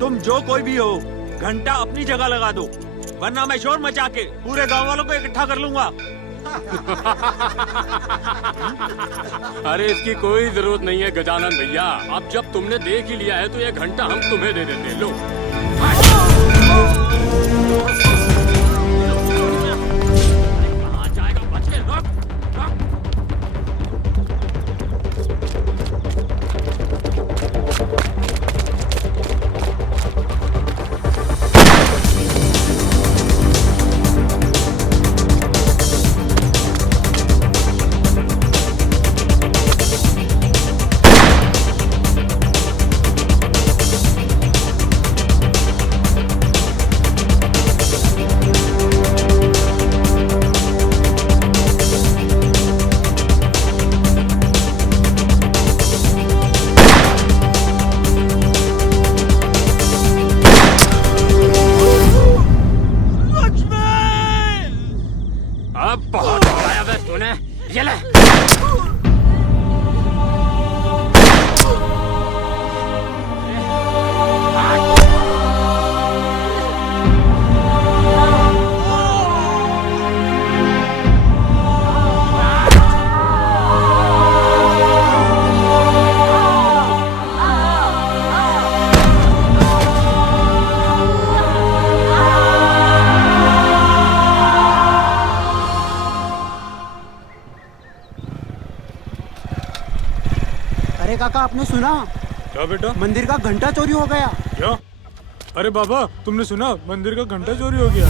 तुम जो कोई भी हो, घंटा अपनी जगह लगा दो, वरना मैं शोर मचा के पूरे गांव वालों को इकट्ठा कर लूंगा। अरे इसकी कोई जरूरत नहीं है गजानन भैया। अब जब तुमने देख ही लिया है तो ये घंटा हम तुम्हें दे देते। लो। कहाँ जाएगा? बच के रुक। अब बहुत आया बे तूने। ये ले। अरे काका, आपने सुना? क्या बेटा? मंदिर का घंटा चोरी हो गया। क्या? अरे बाबा, तुमने सुना मंदिर का घंटा चोरी हो गया?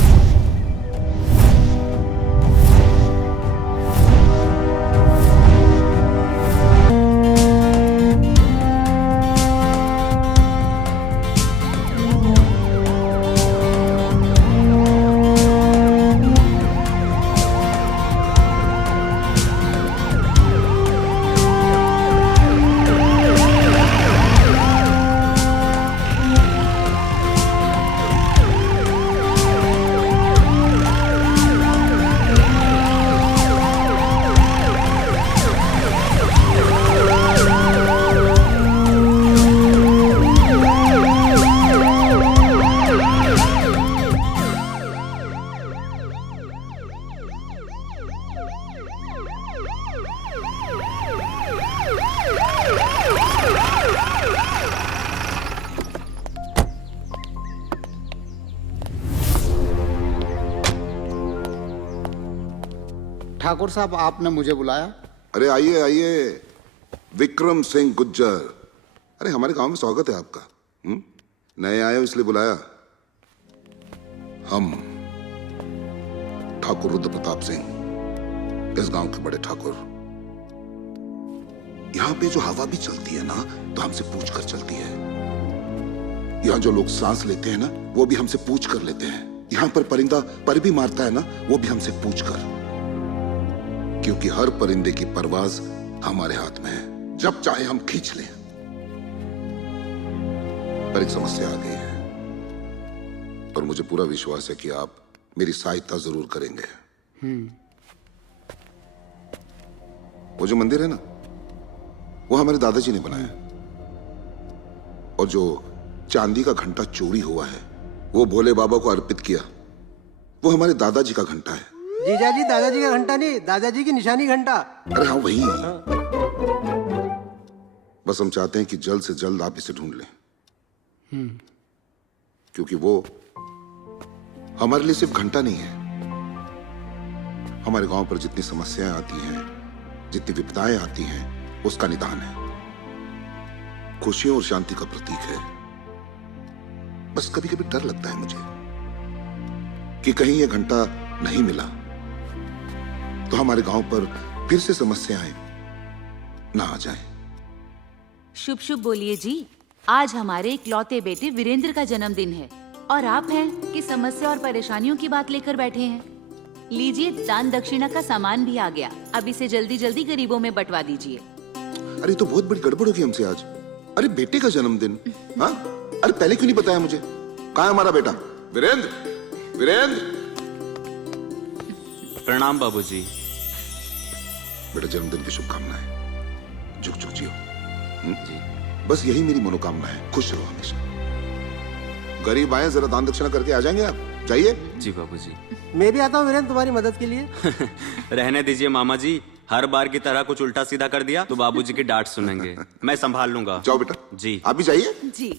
ठाकुर साहब, आपने मुझे बुलाया? अरे आइए आइए, विक्रम सिंह गुज्जर। अरे हमारे गांव में स्वागत है आपका। नए आए हो इसलिए बुलाया। हम ठाकुर रुद्र प्रताप सिंह, इस गांव के बड़े ठाकुर। यहां पे जो हवा भी चलती है ना, तो हमसे पूछ कर चलती है। यहां जो लोग सांस लेते हैं ना, वो भी हमसे पूछ कर लेते हैं। यहां पर परिंदा पर भी मारता है ना, वो भी हमसे पूछ कर, क्योंकि हर परिंदे की परवाज हमारे हाथ में है, जब चाहे हम खींच लें। पर एक समस्या आ गई है, और मुझे पूरा विश्वास है कि आप मेरी सहायता जरूर करेंगे। वो जो मंदिर है ना, वो हमारे दादाजी ने बनाया, और जो चांदी का घंटा चोरी हुआ है, वो भोले बाबा को अर्पित किया। वो हमारे दादाजी का घंटा है। जीजाजी, दादाजी का घंटा नहीं, दादाजी की निशानी घंटा। अरे हाँ, वही। बस हम चाहते हैं कि जल्द से जल्द आप इसे ढूंढ लें, क्योंकि वो हमारे लिए सिर्फ घंटा नहीं है। हमारे गांव पर जितनी समस्याएं आती हैं, जितनी विपदाएं आती हैं, उसका निदान है, खुशियों और शांति का प्रतीक है। बस कभी कभी डर लगता है मुझे कि कहीं ये घंटा नहीं मिला तो हमारे गांव पर फिर से समस्याएं ना आ जाएं। शुभ शुभ बोलिए जी। आज हमारे इकलौते बेटे वीरेंद्र का जन्मदिन है, और आप हैं कि समस्या और परेशानियों की बात लेकर बैठे हैं। लीजिए, दान दक्षिणा का सामान भी आ गया। अब इसे जल्दी जल्दी गरीबों में बंटवा दीजिए। अरे तो बहुत बड़ी गड़बड़ होगी हमसे आज। अरे बेटे का जन्मदिन। हाँ, अरे पहले क्यों नहीं बताया मुझे? कहाँ है हमारा बेटा वीरेंद्र? वीरेंद्र, प्रणाम बाबूजी। बेटा, जन्मदिन की शुभकामनाएं। झुक झुक जियो। जी। बस यही मेरी मनोकामना है, खुश रहो हमेशा। गरीब आए, जरा दान दक्षिणा करके आ जाएंगे आप। जाइए। जी बाबूजी। मैं भी आता हूँ वीरेंद्र तुम्हारी मदद के लिए। रहने दीजिए मामा जी, हर बार की तरह कुछ उल्टा सीधा कर दिया तो बाबूजी की डांट सुनेंगे। मैं संभाल लूंगा। जाओ बेटा। जी। आप भी जाइए। जी।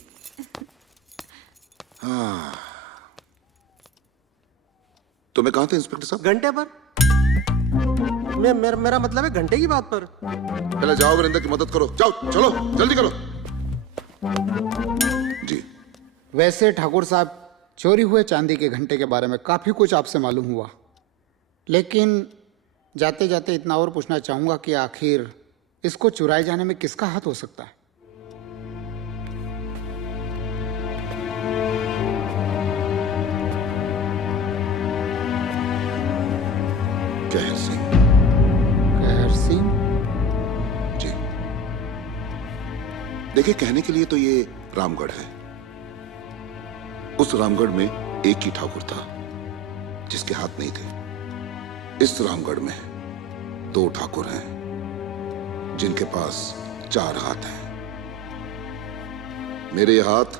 तो मैं कहाँ थे इंस्पेक्टर साहब? घंटे पर। मेरा मतलब है घंटे की बात पर। पहले जाओ वीरेंद्र की मदद करो। जाओ, चलो जल्दी करो। जी। वैसे ठाकुर साहब, चोरी हुए चांदी के घंटे के बारे में काफी कुछ आपसे मालूम हुआ, लेकिन जाते जाते इतना और पूछना चाहूंगा कि आखिर इसको चुराए जाने में किसका हाथ हो सकता है? कहर सिंह। कहर सिंह? जी। देखिए, कहने के लिए तो ये रामगढ़ है। उस रामगढ़ में एक ही ठाकुर था जिसके हाथ नहीं थे। इस रामगढ़ में 2 ठाकुर हैं जिनके पास 4 हाथ हैं। मेरे हाथ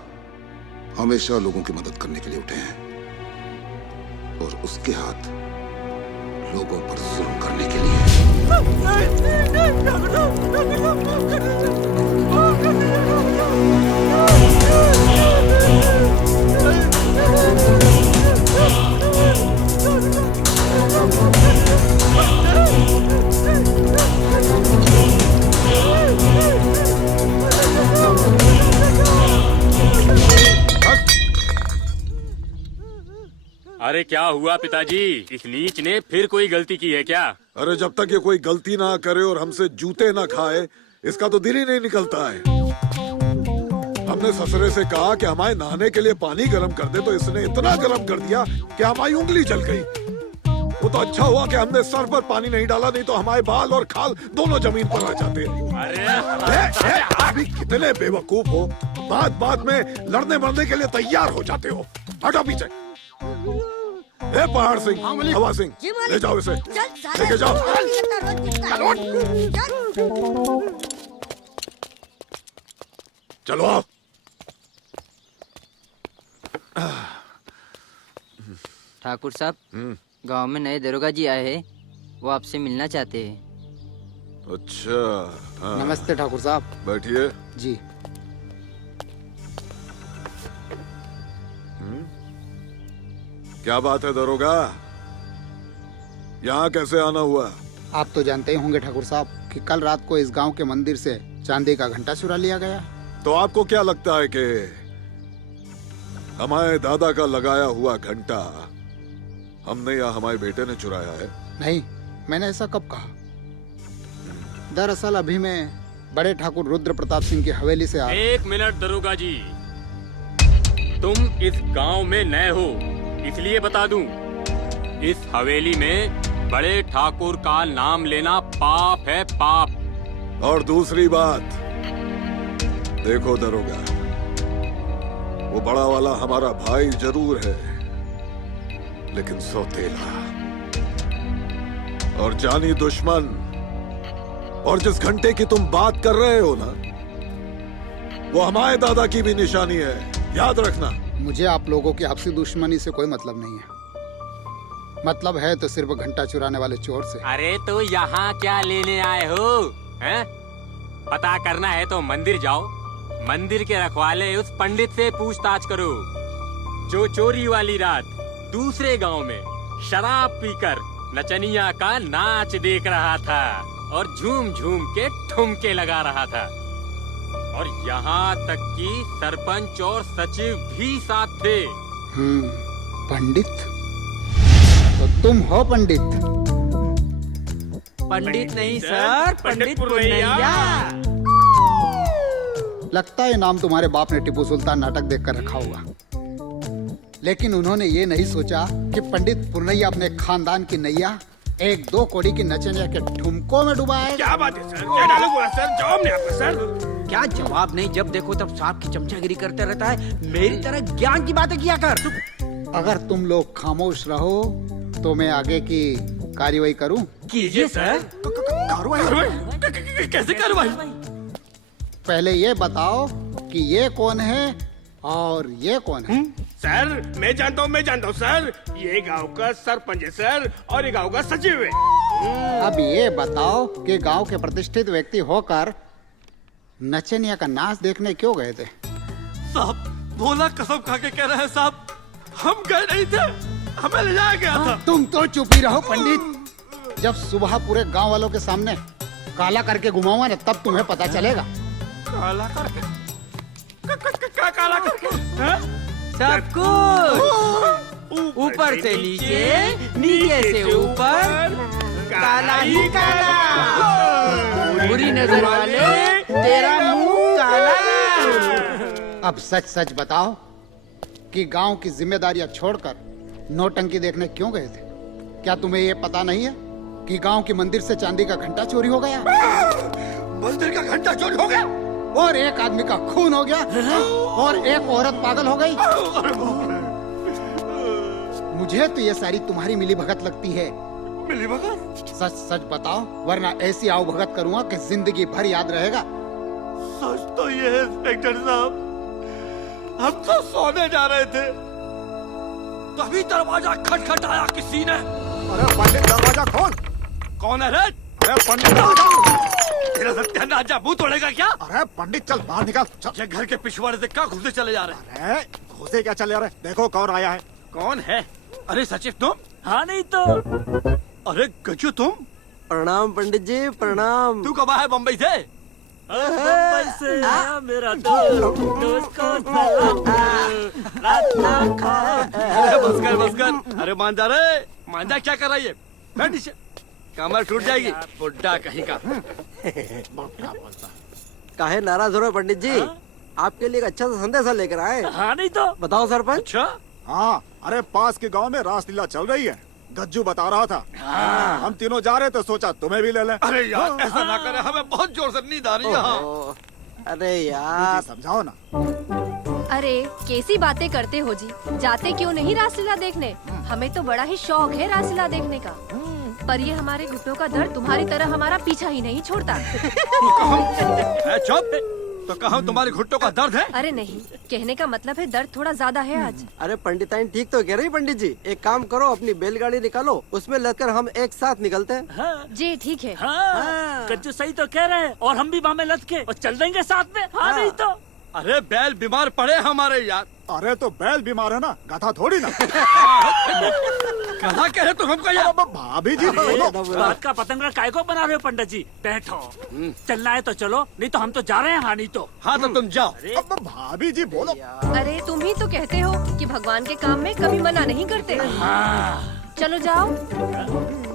हमेशा लोगों की मदद करने के लिए उठे हैं और उसके हाथ लोगों पर जुल्म करने के लिए। अरे क्या हुआ पिताजी, इस नीच ने फिर कोई गलती की है क्या? अरे जब तक ये कोई गलती ना करे और हमसे जूते ना खाए, इसका तो दिल ही नहीं निकलता है। हमने ससुरे से कहा कि हमारे नहाने के लिए पानी गर्म कर दे, तो इसने इतना गर्म कर दिया कि हमारी उंगली जल गई। वो तो अच्छा हुआ कि हमने सर पर पानी नहीं डाला, नहीं तो हमारे बाल और खाल दोनों जमीन पर आ जाते। अरे अभी कितने बेवकूफ हो, बात बात में लड़ने मरने के लिए तैयार हो जाते हो। हटो पीछे। ए पहाड़ सिंह, हवा सिंह, ले जाओ इसे, लेके जाओ। चलो आओ। ठाकुर साहब, गांव में नए दरोगा जी आए हैं, वो आपसे मिलना चाहते हैं। अच्छा, हाँ। नमस्ते ठाकुर साहब। बैठिए। जी। क्या बात है दरोगा, यहाँ कैसे आना हुआ? आप तो जानते ही होंगे ठाकुर साहब कि कल रात को इस गांव के मंदिर से चांदी का घंटा चुरा लिया गया। तो आपको क्या लगता है कि हमारे दादा का लगाया हुआ घंटा हमने या हमारे बेटे ने चुराया है? नहीं, मैंने ऐसा कब कहा? दरअसल अभी मैं बड़े ठाकुर रुद्र प्रताप सिंह की हवेली से आ। 1 मिनट दरोगा जी, तुम इस गांव में नए हो इसलिए बता दूं, इस हवेली में बड़े ठाकुर का नाम लेना पाप है, पाप। और दूसरी बात, देखो दरोगा, वो बड़ा वाला हमारा भाई जरूर है, लेकिन सौतेला और जानी दुश्मन। और जिस घंटे की तुम बात कर रहे हो ना, वो हमारे दादा की भी निशानी है, याद रखना। मुझे आप लोगों की आपसी दुश्मनी से कोई मतलब नहीं है। मतलब है तो सिर्फ घंटा चुराने वाले चोर से। अरे तो यहाँ क्या लेने आए हो, हैं? पता करना है तो मंदिर जाओ, मंदिर के रखवाले उस पंडित से पूछताछ करो जो चोरी वाली रात दूसरे गांव में शराब पीकर नचनिया का नाच देख रहा था और झूम झूम के ठुमके लगा रहा था। और यहाँ तक कि सरपंच और सचिव भी साथ थे। पंडित? तो तुम हो पंडित? पंडित नहीं सर, पंडित पुरनैया। लगता है नाम तुम्हारे बाप ने टीपू सुल्तान नाटक देखकर रखा होगा, लेकिन उन्होंने ये नहीं सोचा कि पंडित पुरनैया अपने खानदान की नैया 1-2 कौड़ी की नचनिया के ठुमकों में डुबाए। क्या बात है सर, क्या डायलॉग हुआ सर? जवाब नहीं आपका सर। क्या जवाब नहीं? जब देखो तब सांप की चमचागिरी करते रहता है, मेरी तरह ज्ञान की बातें किया कर। अगर तुम लोग खामोश रहो तो मैं आगे की कार्रवाई करूं? कीजिए सर। कैसे कार्रवाई? पहले ये बताओ कि ये कौन है और ये कौन है? सर मैं जानता हूँ सर, ये गांव का सरपंच है सर, और ये गांव का सचिव है। अब ये बताओ कि गांव के प्रतिष्ठित व्यक्ति होकर नचनिया का नाच देखने क्यों गए थे? साहब भोला कसम खा के कह रहे हैं साहब, हम गए नहीं थे, हमें ले जाया गया था। तुम तो चुप ही रहो पंडित। जब सुबह पूरे गांव वालों के सामने काला करके घुमाऊंगा ना, तब तुम्हें पता चलेगा। काला करके? क्या काला करके? सब कुछ ऊपर से नीचे, नीचे से ऊपर, काला ही काला। बुरी नजर वाले तेरा मुंह काला। अब सच सच बताओ कि गांव की जिम्मेदारियां छोड़कर नौटंकी देखने क्यों गए थे? क्या तुम्हें ये पता नहीं है कि गांव के मंदिर से चांदी का घंटा चोरी हो गया? मंदिर का घंटा चोरी हो गया और एक आदमी का खून हो गया और एक औरत पागल हो गई। मुझे तो ये सारी तुम्हारी मिली भगत लगती है। मिली भगत? सच सच बताओ, वरना ऐसी आओ भगत करूंगा कि जिंदगी भर याद रहेगा। सच तो ये है इंस्पेक्टर साहब, हम तो सोने जा रहे थे, तभी दरवाजा खटखटाया किसी ने। अरे पंडित दरवाजा खोल। कौन है रे? अरे पंडित दरवाजा। तेरा सत्यानाश मुंह तोड़ेगा क्या? अरे पंडित चल बाहर निकल। ये घर के पिछवाड़े से क्या घुसते चले जा रहे हैं? अरे घुसे क्या चले रहे? देखो कौन आया है। कौन है? अरे सचिव तुम? हाँ नहीं तो। अरे गज्जू तुम? प्रणाम पंडित जी, प्रणाम। तू कब आया बम्बई से? मुंबई से आया मेरा दोस्त को अरे बस कर। अरे मांझा क्या कर रही है? बैठ नीचे, कमर टूट जाएगी बुड्ढा कहीं का। काहे नाराज हो रहे हो पंडित जी? आपके लिए एक अच्छा सा संदेशा लेकर आए। हाँ नहीं तो। बताओ सरपंच। अच्छा हाँ, अरे पास के गांव में रासलीला चल रही है, गज्जू बता रहा था। हम तीनों जा रहे थे, सोचा तुम्हें भी ले लें। अरे यार ऐसा ना करे, हमें बहुत जोर से नींद आ रही है यहाँ। अरे यार समझाओ ना। अरे कैसी बातें करते हो जी, जाते क्यों नहीं रासलीला देखने? हमें तो बड़ा ही शौक है रासलीला देखने का, पर ये हमारे घुटनों का दर्द तुम्हारी तरह हमारा पीछा ही नहीं छोड़ता। चुप, तो कहा तुम्हारे घुटनों का दर्द है? अरे नहीं, कहने का मतलब है दर्द थोड़ा ज्यादा है आज। अरे पंडिताइन ठीक तो कह रही पंडित जी। एक काम करो, अपनी बैलगाड़ी निकालो, उसमें लगकर हम एक साथ निकलते हैं। जी ठीक है। हाँ, कच्चू सही तो कह रहे हैं, और हम भी वहाँ में लद के और चल देंगे साथ में। हाँ नहीं तो। अरे बैल बीमार पड़े हमारे यार। अरे तो बैल बीमार है ना, गधा थोड़ी ना। गधा कह रहे तुम हमको यार? भाभी जी बोलो। बात का पतंगड़ा काय को बना रहे हो पंडित जी? बैठो, चलना है तो चलो, नहीं तो हम तो जा रहे हैं। हाँ नहीं तो। हाँ तो तुम जाओ। अब भाभी जी बोलो। अरे तुम ही तो कहते हो कि भगवान के काम में कभी मना नहीं करते। चलो जाओ।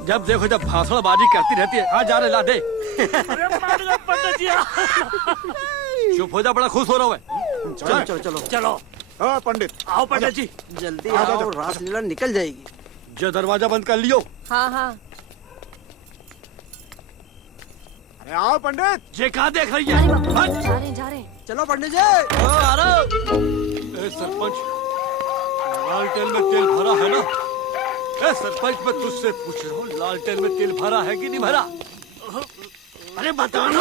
जब देखो जब भाषणबाजी करती रहती है। हाँ जा रहे ला दे। अरे मान लो पंडित जी। चुप हो जा, बड़ा खुश हो रहा है। चलो चलो चलो चलो पंडित आओ पंडित जी, जल्दी आओ, रासलीला निकल जाएगी। जो दरवाजा बंद कर लियो। हाँ हाँ। अरे आओ पंडित। ये कहाँ देख रही है? अरे बाबू, जा रहे हैं। चलो पंडित जी। सरपंच, लालटेन में तेल भरा है ना? सरपंच मैं तुझसे पूछ रहा हूँ, लालटेन में तेल भरा है कि नहीं भरा? अरे बता ना।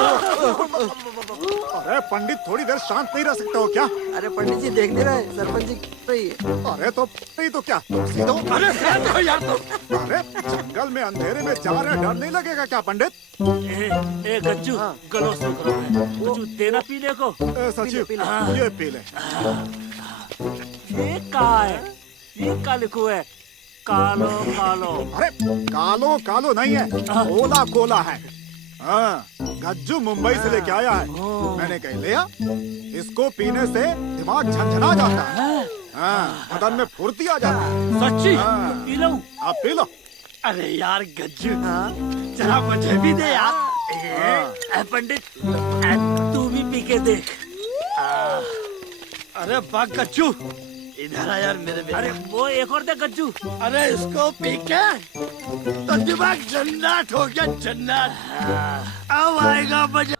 अरे पंडित थोड़ी देर शांत नहीं रह सकते हो क्या? अरे पंडित जी देख नहीं रहे, सरपंच जी रही है। अरे तो नहीं तो क्या, कुर्सी दो। अरे शांत हो यार तुम। अरे जंगल में अंधेरे में जा रहे, डर नहीं लगेगा क्या पंडित? ए गज्जू, गलो से गज्जू देना पीने को। सचिव ये पी ले। ये का है? ये का लिखो है? कालो कालो। अरे कालो कालो नहीं है, कोला कोला है। हाँ, गज्जू मुंबई से लेके आया है। मैंने कह लिया, इसको पीने से दिमाग झंझना जाता है। हाँ, बदन में फुर्ती आ जाती है। सच्ची? P low. आप पी लो। अरे यार गज्जू, जरा मुझे भी दे यार। पंडित तू भी पी के देख। अरे बाग गज्जू, इधर आ यार मेरे बेटे। अरे वो एक और दे गज्जू। अरे इसको पी के तो दिमाग जन्नत हो गया, जन्नत। अब आएगा मजा।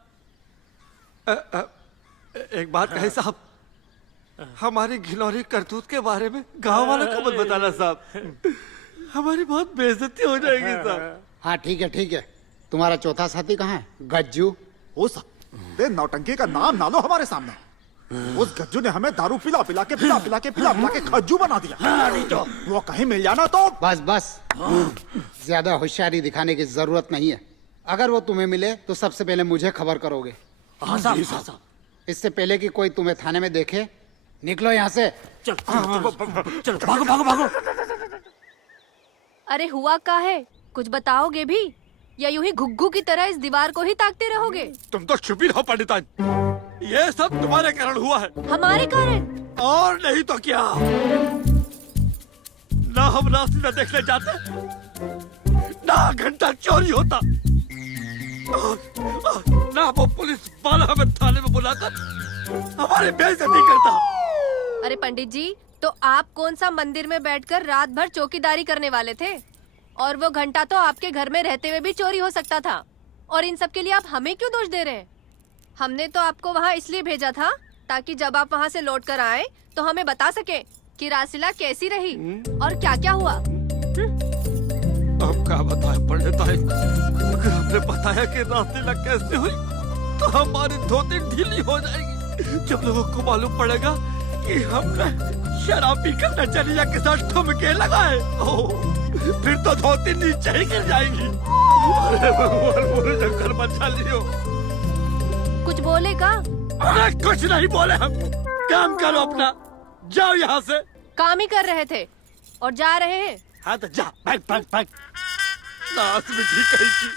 एक बात कहे साहब, हमारी घिनौनी करतूत के बारे में गांव वालों को मत बताना साहब, हमारी बहुत बेइज्जती हो जाएगी साहब। हाँ ठीक है। तुम्हारा चौथा साथी कहाँ है? गज्जू। हो सकते नौटंकी का नाम ना लो हमारे सामने। उस गज्जू ने हमें दारू पिला पिला के खज्जू बना दिया। नहीं तो वो कहीं मिल जाना तो। बस बस, ज्यादा होशियारी दिखाने की जरूरत नहीं है। अगर वो तुम्हें मिले तो सबसे पहले मुझे खबर करोगे। इससे पहले कि कोई तुम्हें थाने में देखे, निकलो यहाँ से। चलो भागो भागो भागो। अरे हुआ क्या है, कुछ बताओगे भी या यूं ही घुग्गू की तरह इस दीवार को ही ताकते रहोगे? तुम तो चुप ही रहो पंडितान, ये सब तुम्हारे कारण हुआ है। हमारे कारण? और नहीं तो क्या। ना हम रास्ता देखने जाते, ना घंटा चोरी होता, ना वो पुलिस वाला हमें थाने में बुलाकर हमारी बेइज्जती करता। अरे पंडित जी, तो आप कौन सा मंदिर में बैठकर रात भर चौकीदारी करने वाले थे? और वो घंटा तो आपके घर में रहते हुए भी चोरी हो सकता था। और इन सब के लिए आप हमें क्यों दोष दे रहे हैं? हमने तो आपको वहाँ इसलिए भेजा था ताकि जब आप वहाँ से लौट कर आए तो हमें बता सके कि रासलीला कैसी रही और क्या क्या हुआ। अब क्या बताएं पंडिताइन, अगर हमने बताया कि रासलीला कैसे हुई तो हमारी धोती ढीली हो जाएगी। जब लोगों को मालूम पड़ेगा कि हमने शराब पीकर नचनिया के साथ ठुमके लगाए, फिर तो धोती नीचे ही गिर जाएगी। अरे भगवान, मुझे घर बचा लियो। कुछ बोले का? अरे कुछ नहीं बोले हम। काम करो अपना, जाओ यहाँ से। काम ही कर रहे थे और जा रहे हैं। हाँ तो जा, भाग भाग भाग। नाच में जी कहीं की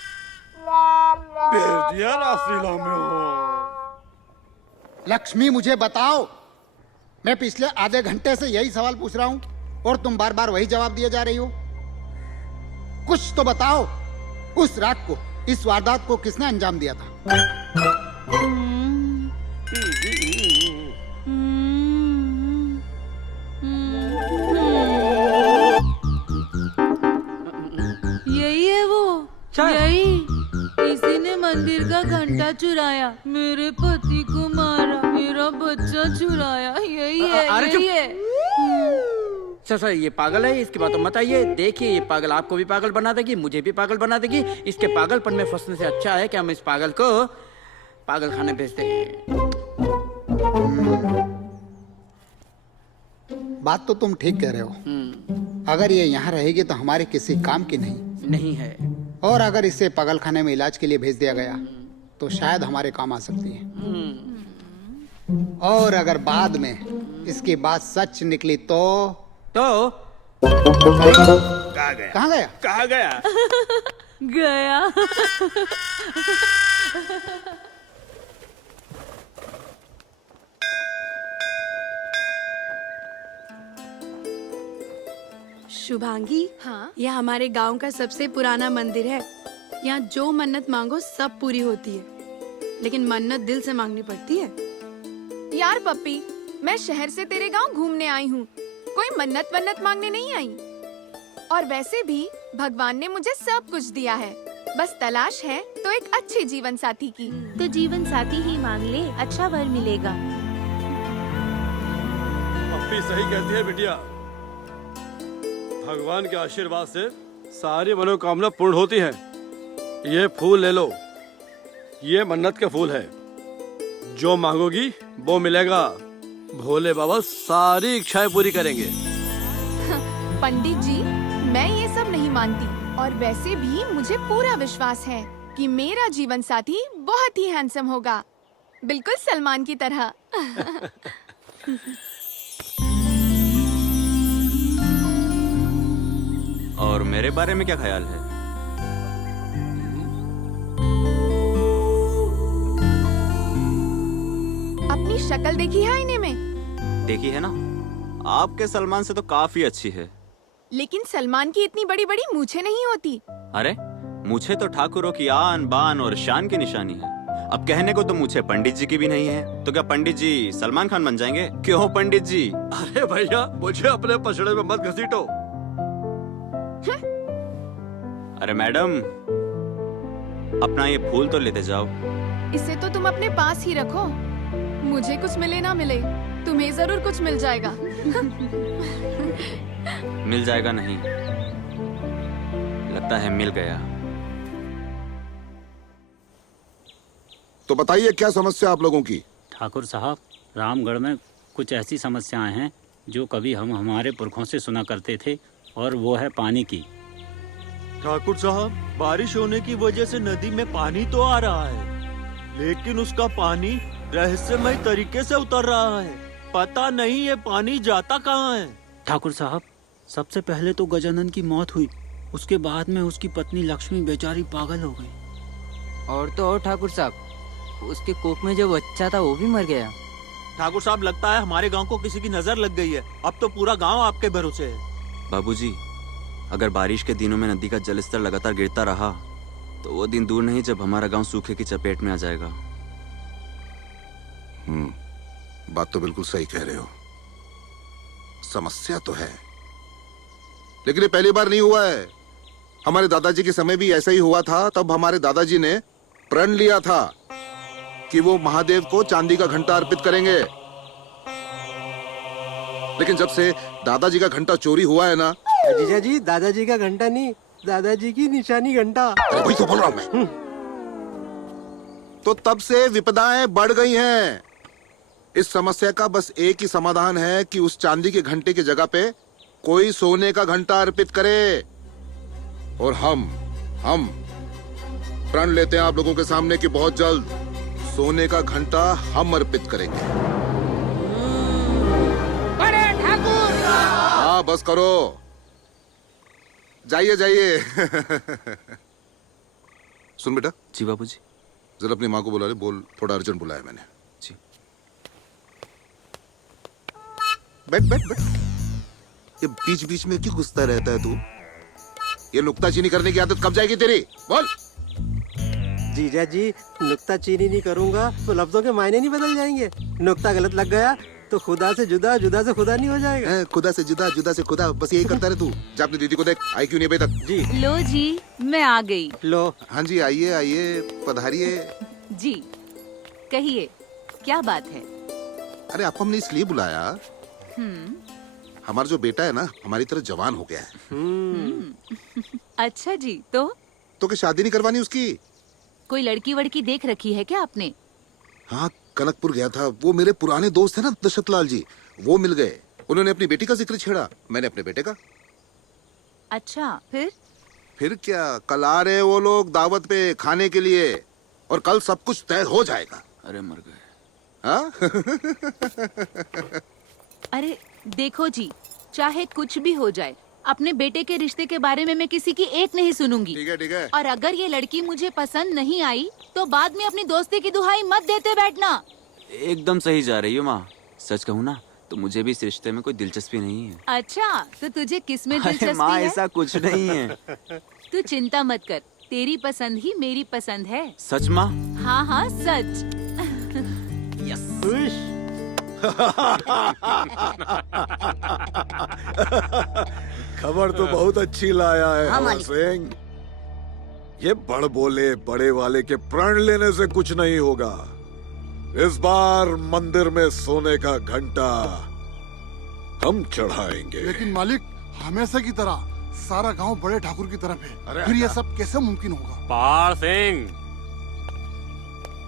भेज दिया रासलीला में हो। लक्ष्मी, मुझे बताओ, मैं पिछले आधे घंटे से यही सवाल पूछ रहा हूँ और तुम बार बार वही जवाब दिए जा रही हो। कुछ तो बताओ, उस रात को इस वारदात को किसने अंजाम दिया था? यही है वो, यही। किसी ने मंदिर का घंटा चुराया, मेरे पति को मारा, मेरा बच्चा चुराया। यही है, यही है। सर ये पागल है, इसकी बातों मत आइए। देखिए, ये पागल आपको भी पागल बना देगी, मुझे भी पागल बना देगी। इसके पागलपन में फंसने से अच्छा है कि हम इस पागल को पागल खाने भेजते हैं। बात तो तुम ठीक कह रहे हो। अगर ये यहाँ रहेगी तो हमारे किसी काम की नहीं है। और अगर इसे पागल खाने में इलाज के लिए भेज दिया गया तो शायद हमारे काम आ सकती है। और अगर बाद में इसकी बात सच निकली तो कहाँ गया? कहाँ गया? कहाँ गया? गया। शुभांगी, हाँ, यह हमारे गांव का सबसे पुराना मंदिर है। यहाँ जो मन्नत मांगो सब पूरी होती है, लेकिन मन्नत दिल से मांगनी पड़ती है। यार पप्पी, मैं शहर से तेरे गांव घूमने आई हूँ, कोई मन्नत मांगने नहीं आई। और वैसे भी भगवान ने मुझे सब कुछ दिया है, बस तलाश है तो एक अच्छे जीवन साथी की। तो जीवन साथी ही मांग ले, अच्छा वर मिलेगा। पप्पी सही कहती है बिटिया, भगवान के आशीर्वाद से सारी मनोकामना पूर्ण होती है। ये फूल ले लो, ये मन्नत के फूल है, जो मांगोगी वो मिलेगा। भोले बाबा सारी इच्छाएं पूरी करेंगे। पंडित जी, मैं ये सब नहीं मानती, और वैसे भी मुझे पूरा विश्वास है कि मेरा जीवन साथी बहुत ही हैंडसम होगा, बिल्कुल सलमान की तरह। और मेरे बारे में क्या ख्याल है? अपनी शक्ल देखी है आईने में? देखी है ना, आपके सलमान से तो काफी अच्छी है। लेकिन सलमान की इतनी बड़ी बड़ी मूछें नहीं होती। अरे मूछें तो ठाकुरों की आन बान और शान की निशानी है। अब कहने को तो मूछें पंडित जी की भी नहीं है, तो क्या पंडित जी सलमान खान बन जाएंगे? क्यों पंडित जी? अरे भैया, मुझे अपने पसड़े में मत घसीटो। अरे मैडम, अपना ये फूल तो लेते जाओ। इसे तो तुम अपने पास ही रखो, मुझे कुछ मिले ना मिले, तुम्हें जरूर कुछ मिल जाएगा। मिल जाएगा नहीं, लगता है मिल गया। तो बताइए क्या समस्या आप लोगों की? ठाकुर साहब, रामगढ़ में कुछ ऐसी समस्याएं हैं जो कभी हम हमारे पुरखों से सुना करते थे, और वो है पानी की। ठाकुर साहब, बारिश होने की वजह से नदी में पानी तो आ रहा है, लेकिन उसका पानी रहस्यमय तरीके से उतर रहा है। पता नहीं ये पानी जाता कहाँ है। ठाकुर साहब, सबसे पहले तो गजानन की मौत हुई, उसके बाद में उसकी पत्नी लक्ष्मी बेचारी पागल हो गई। और तो और ठाकुर साहब, उसके कोख में जो बच्चा था वो भी मर गया। ठाकुर साहब, लगता है हमारे गांव को किसी की नजर लग गई है। अब तो पूरा गांव आपके भरोसे है। बाबूजी, अगर बारिश के दिनों में नदी का जलस्तर लगातार गिरता रहा तो वो दिन दूर नहीं जब हमारा गांव सूखे की चपेट में आ जाएगा। बात तो बिल्कुल सही कह रहे हो। समस्या तो है, लेकिन ये पहली बार नहीं हुआ है। हमारे दादाजी के समय भी ऐसा ही हुआ था। तब हमारे दादाजी ने प्रण लिया था कि वो महादेव को चांदी का घंटा अर्पित करेंगे। लेकिन जब से दादाजी का घंटा चोरी हुआ है ना। जीजा जी, दादाजी का घंटा नहीं, दादाजी की निशानी घंटा। वही तो बोल रहा हूं मैं। तो तब से विपदाएं बढ़ गई हैं। इस समस्या का बस एक ही समाधान है कि उस चांदी के घंटे की जगह पे कोई सोने का घंटा अर्पित करे। और हम प्रण लेते हैं आप लोगों के सामने कि बहुत जल्द सोने का घंटा हम अर्पित करेंगे। बड़े ठाकुर! हाँ, बस करो, जाइए जाइए। सुन बेटा। जी बाबूजी। जरा अपनी माँ को बुला ले, बोल थोड़ा अर्जेंट बुलाया मैंने। जी। बैठ बैठ बैठ। ये बीच बीच में क्यों घुसता रहता है तू? ये नुक्ताचीनी करने की आदत कब जाएगी तेरी? बोल। जीजा जी, नुक्ताचीनी नहीं करूंगा तो लफ्जों के मायने नहीं बदल जाएंगे। नुक्ता गलत लग गया तो खुदा से जुदा, जुदा से खुदा नहीं हो जाएगा। खुदा से जुदा, जुदा से खुदा, बस यही करता रहे तू। जा अपनी दीदी को देख, आई क्यों नहीं अभी तक? जी। लो जी, मैं आ गई। लो। हाँ जी, आइए आइए, पधारिए। जी, कहिए, क्या बात है? अरे आपको हमने इसलिए बुलाया, हमारा जो बेटा है ना, हमारी तरह जवान हो गया है। अच्छा जी, तो क्या शादी नहीं करवानी उसकी? कोई लड़की वड़की देख रखी है क्या आपने? हाँ, कनकपुर गया था। वो मेरे पुराने दोस्त है ना दशरथ लाल जी, वो मिल गए। उन्होंने अपनी बेटी का जिक्र छेड़ा, मैंने अपने बेटे का। अच्छा, फिर क्या, कल आ रहे वो लोग दावत पे खाने के लिए, और कल सब कुछ तय हो जाएगा। अरे मर गए। हाँ? अरे देखो जी, चाहे कुछ भी हो जाए, अपने बेटे के रिश्ते के बारे में मैं किसी की एक नहीं सुनूंगी। ठीक है ठीक है। और अगर ये लड़की मुझे पसंद नहीं आई तो बाद में अपनी दोस्ती की दुहाई मत देते बैठना। एकदम सही जा रही हो माँ। सच कहूँ ना तो मुझे भी इस रिश्ते में कोई दिलचस्पी नहीं है। अच्छा, तो तुझे किस में अरे दिलचस्पी माँ, है? ऐसा कुछ नहीं है। तू चिंता मत कर, तेरी पसंद ही मेरी पसंद है। सच माँ? हाँ हाँ, सच। खुश। खबर तो बहुत अच्छी लाया है हवा सिंह। ये बड़ बोले बड़े वाले के प्रण लेने से कुछ नहीं होगा। इस बार मंदिर में सोने का घंटा हम चढ़ाएंगे। लेकिन मालिक, हमेशा की तरह सारा गांव बड़े ठाकुर की तरफ है, फिर ये सब कैसे मुमकिन होगा? पहाड़ सिंह,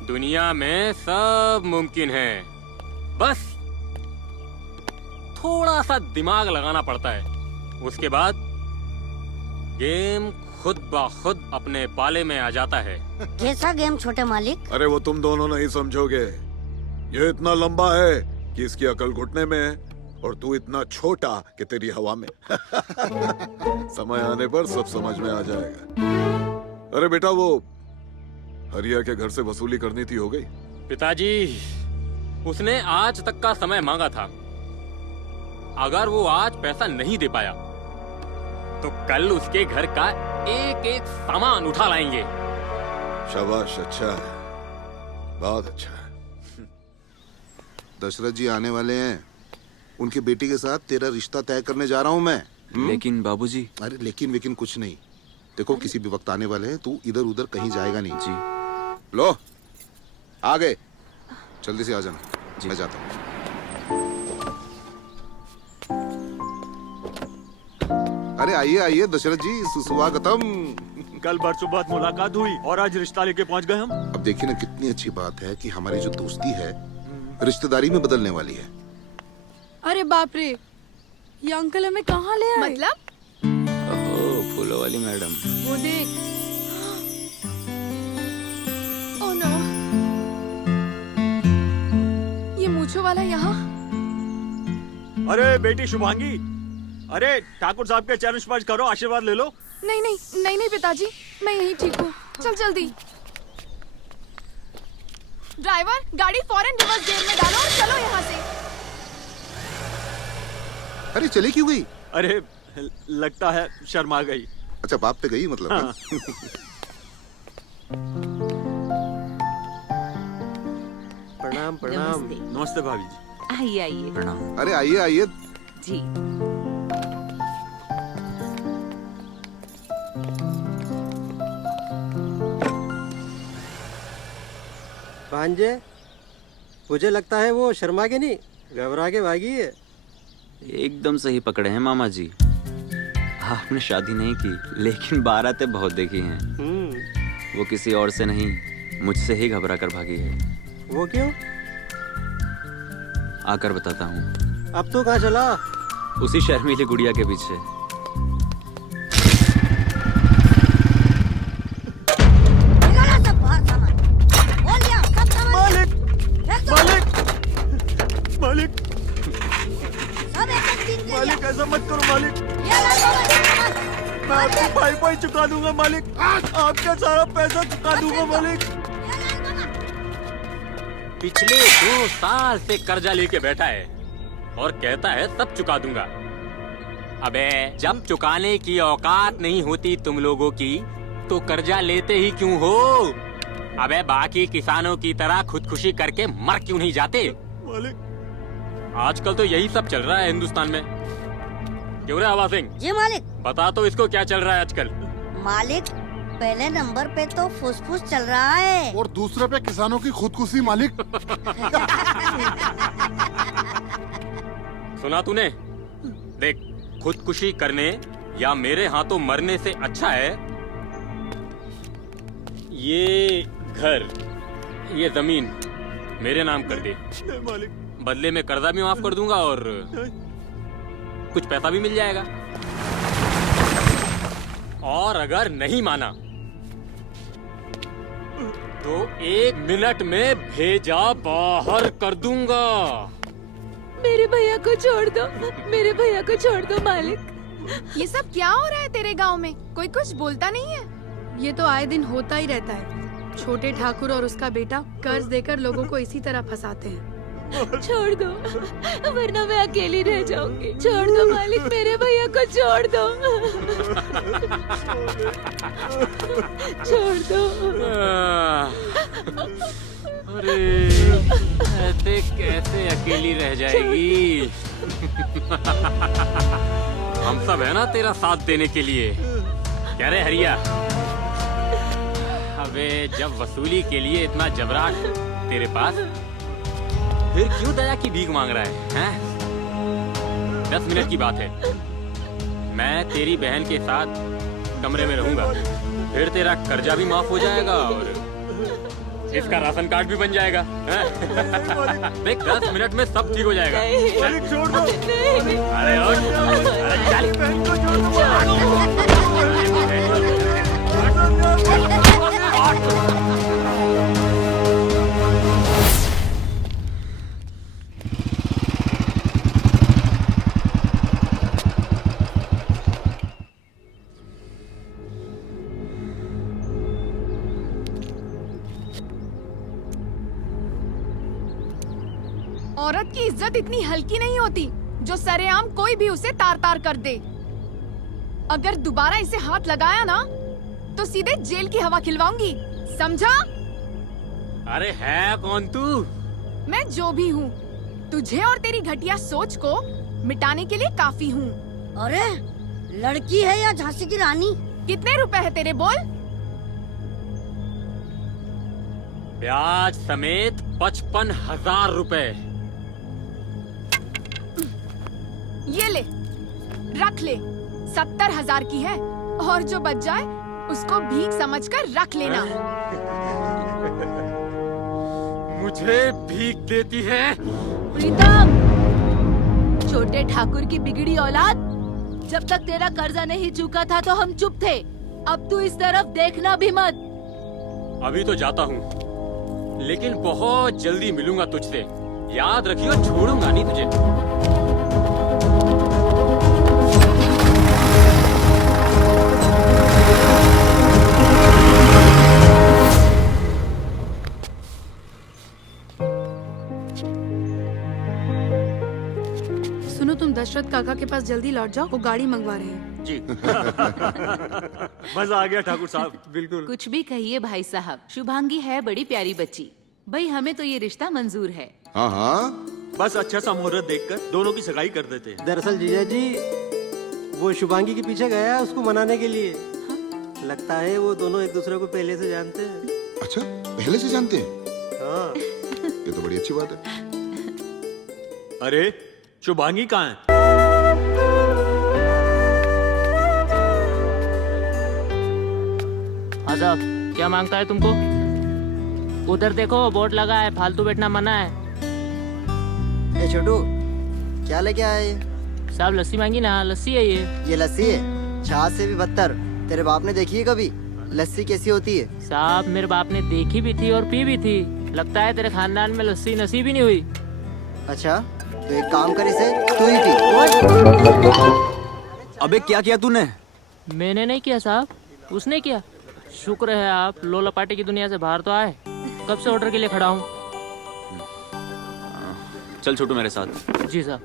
दुनिया में सब मुमकिन है, बस थोड़ा सा दिमाग लगाना पड़ता है। उसके बाद गेम खुद ब खुद अपने पाले में आ जाता है। कैसा गेम छोटे मालिक? अरे वो तुम दोनों नहीं समझोगे। ये इतना लंबा है कि इसकी अकल घुटने में है, और तू इतना छोटा कि तेरी हवा में। समय आने पर सब समझ में आ जाएगा। अरे बेटा, वो हरिया के घर से वसूली करनी थी, हो गई? पिताजी, उसने आज तक का समय मांगा था। अगर वो आज पैसा नहीं दे पाया तो कल उसके घर का एक एक सामान उठा लाएंगे। शाबाश, अच्छा है, बहुत अच्छा है। दशरथ जी आने वाले हैं, उनकी बेटी के साथ तेरा रिश्ता तय करने जा रहा हूँ मैं। लेकिन बाबूजी। अरे लेकिन कुछ नहीं। देखो, किसी भी वक्त आने वाले हैं, तू इधर उधर कहीं जाएगा नहीं। जी। लो, आ गए, जल्दी से आ जाना। जी। मैं जाता हूँ। अरे आइए आइए दशरथ जी, सुस्वागतम। कल बरसों बाद मुलाकात हुई और आज रिश्ता लेके पहुंच गए हम। अब देखिए ना, कितनी अच्छी बात है कि हमारी जो दोस्ती है रिश्तेदारी में बदलने वाली है। अरे बाप रे, ये अंकल हमें कहाँ ले आए? मतलब ओहो, फूलों वाली मैडम। वो देख। ओह नो, ये मूंछों वाला यहाँ। अरे बेटी शुभांगी, अरे ठाकुर साहब के चरण स्पर्श करो, आशीर्वाद ले लो। नहीं नहीं नहीं नहीं पिताजी, मैं यही ठीक हूँ। चल जल्दी। ड्राइवर, गाड़ी फौरन रिवर्स गियर में डालो और चलो यहाँ से। अरे चली क्यों गई? अरे लगता है शर्मा गई। अच्छा, बाप पे गई मतलब। हाँ। प्रणाम प्रणाम। नमस्ते भाभी जी। आइए आइए। प्रणाम। अरे आइए आइए। जी। भांजे, मुझे लगता है वो शर्मा के नहीं, घबरा के भागी है। एकदम सही पकड़े हैं मामा जी। आपने शादी नहीं की, लेकिन बारातें बहुत देखी हैं। वो किसी और से नहीं, मुझसे ही घबरा कर भागी है। वो क्यों? आकर बताता हूँ। अब तो कहाँ चला? उसी शर्मीली गुड़िया के पीछे। मालिक, मालिक ऐसा मत करो मालिक। मैं आपको पाई चुका दूंगा मालिक। आपका सारा पैसा चुका दूंगा मालिक। पिछले 2 साल से कर्जा लेके बैठा है और कहता है सब चुका दूंगा। अबे जब चुकाने की औकात नहीं होती तुम लोगों की, तो कर्जा लेते ही क्यों हो? अबे बाकी किसानों की तरह खुदकुशी करके मर क्यों नहीं जाते? मालिक, आजकल तो यही सब चल रहा है हिंदुस्तान में। क्यों रे आवा सिंह? जी मालिक। बता तो इसको क्या चल रहा है आजकल? मालिक, पहले नंबर पे तो फुसफुस चल रहा है और दूसरे पे किसानों की खुदकुशी मालिक। सुना तूने? देख, खुदकुशी करने या मेरे हाथों मरने से अच्छा है ये घर, ये जमीन मेरे नाम कर दे। मालिक, बदले में कर्जा भी माफ कर दूंगा और कुछ पैसा भी मिल जाएगा। और अगर नहीं माना तो 1 मिनट में भेजा बाहर कर दूंगा। मेरे भैया को छोड़ दो, मेरे भैया को छोड़ दो मालिक। ये सब क्या हो रहा है तेरे गांव में? कोई कुछ बोलता नहीं है? ये तो आए दिन होता ही रहता है। छोटे ठाकुर और उसका बेटा कर्ज देकर लोगों को इसी तरह फंसाते हैं। छोड़ दो, वरना मैं अकेली रह जाऊंगी। छोड़ दो मालिक, मेरे भैया को छोड़ दो। छोड़ दो। अरे ऐसे कैसे अकेली रह जाएगी? हम सब है ना तेरा साथ देने के लिए। क्या रे हरिया? अबे जब वसूली के लिए इतना जबराट तेरे पास, फिर क्यों दया की भीख मांग रहा है, हैं? 10 मिनट की बात है, मैं तेरी बहन के साथ कमरे में रहूंगा, फिर तेरा कर्जा भी माफ हो जाएगा और इसका राशन कार्ड भी बन जाएगा। देख 10 मिनट में सब ठीक हो जाएगा। मालिक छोड़ दो। अरे और चल। बहन को छोड़ दो। औरत की इज्जत इतनी हल्की नहीं होती जो सरेआम कोई भी उसे तार तार कर दे। अगर दोबारा इसे हाथ लगाया ना तो सीधे जेल की हवा खिलवाऊंगी, समझा? अरे है कौन तू? मैं जो भी हूँ, तुझे और तेरी घटिया सोच को मिटाने के लिए काफी हूँ। अरे लड़की है या झांसी की रानी? कितने रुपए है तेरे, बोल? ब्याज समेत 55,000 रुपए। ये ले, रख ले। 70,000 की है और जो बच जाए उसको भीख समझकर रख लेना। मुझे भीख देती है। प्रीतम, छोटे ठाकुर की बिगड़ी औलाद, जब तक तेरा कर्जा नहीं चुका था तो हम चुप थे। अब तू इस तरफ देखना भी मत। अभी तो जाता हूँ, लेकिन बहुत जल्दी मिलूंगा तुझसे। याद रखियो, छोड़ूंगा नहीं तुझे। सुनो, तुम दशरथ काका के पास जल्दी लौट जाओ, वो गाड़ी मंगवा रहे हैं। जी। मजा आ गया ठाकुर साहब, बिल्कुल। कुछ भी कहिए भाई साहब, शुभांगी है बड़ी प्यारी बच्ची। भाई हमें तो ये रिश्ता मंजूर है। हाँ हाँ, बस अच्छा सा मुहूर्त देखकर दोनों की सगाई कर देते हैं। दरअसल जीजा जी, वो शुभांगी के पीछे गया है उसको मनाने के लिए। लगता है वो दोनों एक दूसरे को पहले से जानते हैं। अच्छा, पहले से जानते हैं? हाँ। ये तो बड़ी अच्छी बात है। अरे शुभांगी कहाँ है? हाँ साहब, क्या मांगता है तुमको? उधर देखो, बोर्ड लगा है, फालतू बैठना मना है। ए छोटू, क्या लेके आए? साहब लस्सी मांगी ना, लस्सी है ये। ये लस्सी है? छाछ से भी बदतर। तेरे बाप ने देखी है कभी लस्सी कैसी होती है? साहब मेरे बाप ने देखी भी थी और पी भी थी। लगता है तेरे खानदान में लस्सी नसीब ही नहीं हुई। अच्छा, तो एक काम कर, इसे तू ही पी। अबे क्या किया तूने? मैंने नहीं किया साहब, उसने किया। शुक्र है आप लोला पार्टी की दुनिया से बाहर तो आए। कब से ऑर्डर के लिए खड़ा हूँ। चल छोटू मेरे साथ। जी साहब।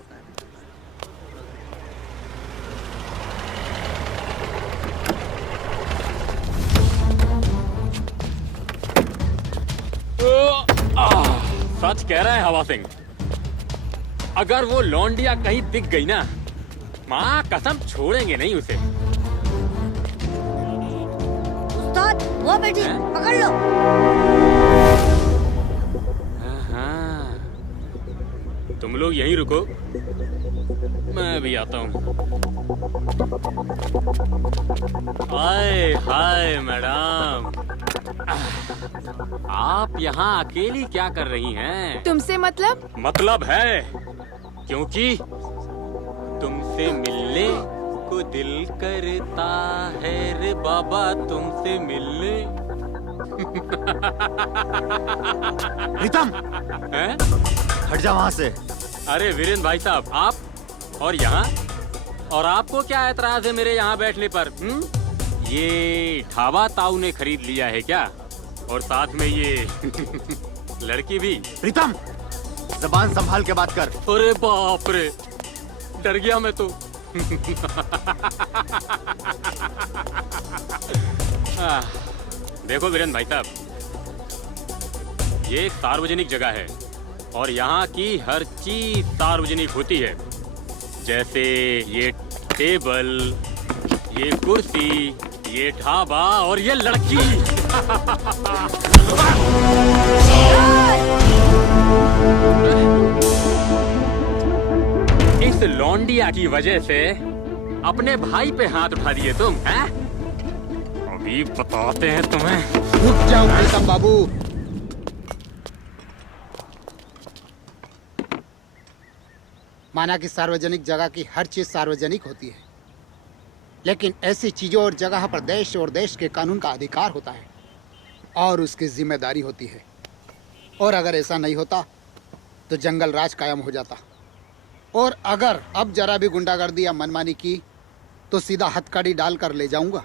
सच कह रहा है हवा सिंह, अगर वो लौंडिया कहीं दिख गई ना, माँ कसम छोड़ेंगे नहीं उसे। उस्ताद, वो बेटी पकड़ लो। हाँ, तुम लोग यहीं रुको, मैं भी आता हूँ। हाय हाय मैडम, आप यहाँ अकेली क्या कर रही हैं? तुमसे मतलब? मतलब है, क्योंकि तुमसे मिलने को दिल करता है रे बाबा, तुमसे मिलने। प्रीतम, हट जा वहाँ से। अरे वीरेंद्र भाई साहब, आप और यहाँ, और आपको क्या एतराज है मेरे यहाँ बैठने पर? ये ढाबा ताऊ ने खरीद लिया है क्या? और साथ में ये लड़की भी? प्रीतम, जबान संभाल के बात कर। अरे बाप रे, डर गया मैं तो। देखो वीरेंद्र भाई साहब, ये एक सार्वजनिक जगह है और यहाँ की हर चीज सार्वजनिक होती है। जैसे ये टेबल, ये कुर्सी, ये ढाबा और ये लड़की। इस लौंडिया की वजह से अपने भाई पे हाथ उठा दिए तुम, हैं? अभी बताते हैं तुम्हें। रुक जाओ प्रीतम बाबू। माना कि सार्वजनिक जगह की हर चीज सार्वजनिक होती है, लेकिन ऐसी चीजों और जगह पर देश और देश के कानून का अधिकार होता है और उसकी जिम्मेदारी होती है। और अगर ऐसा नहीं होता तो जंगल राज कायम हो जाता। और अगर अब जरा भी गुंडागर्दी या मनमानी की तो सीधा हथकड़ी डालकर ले जाऊंगा।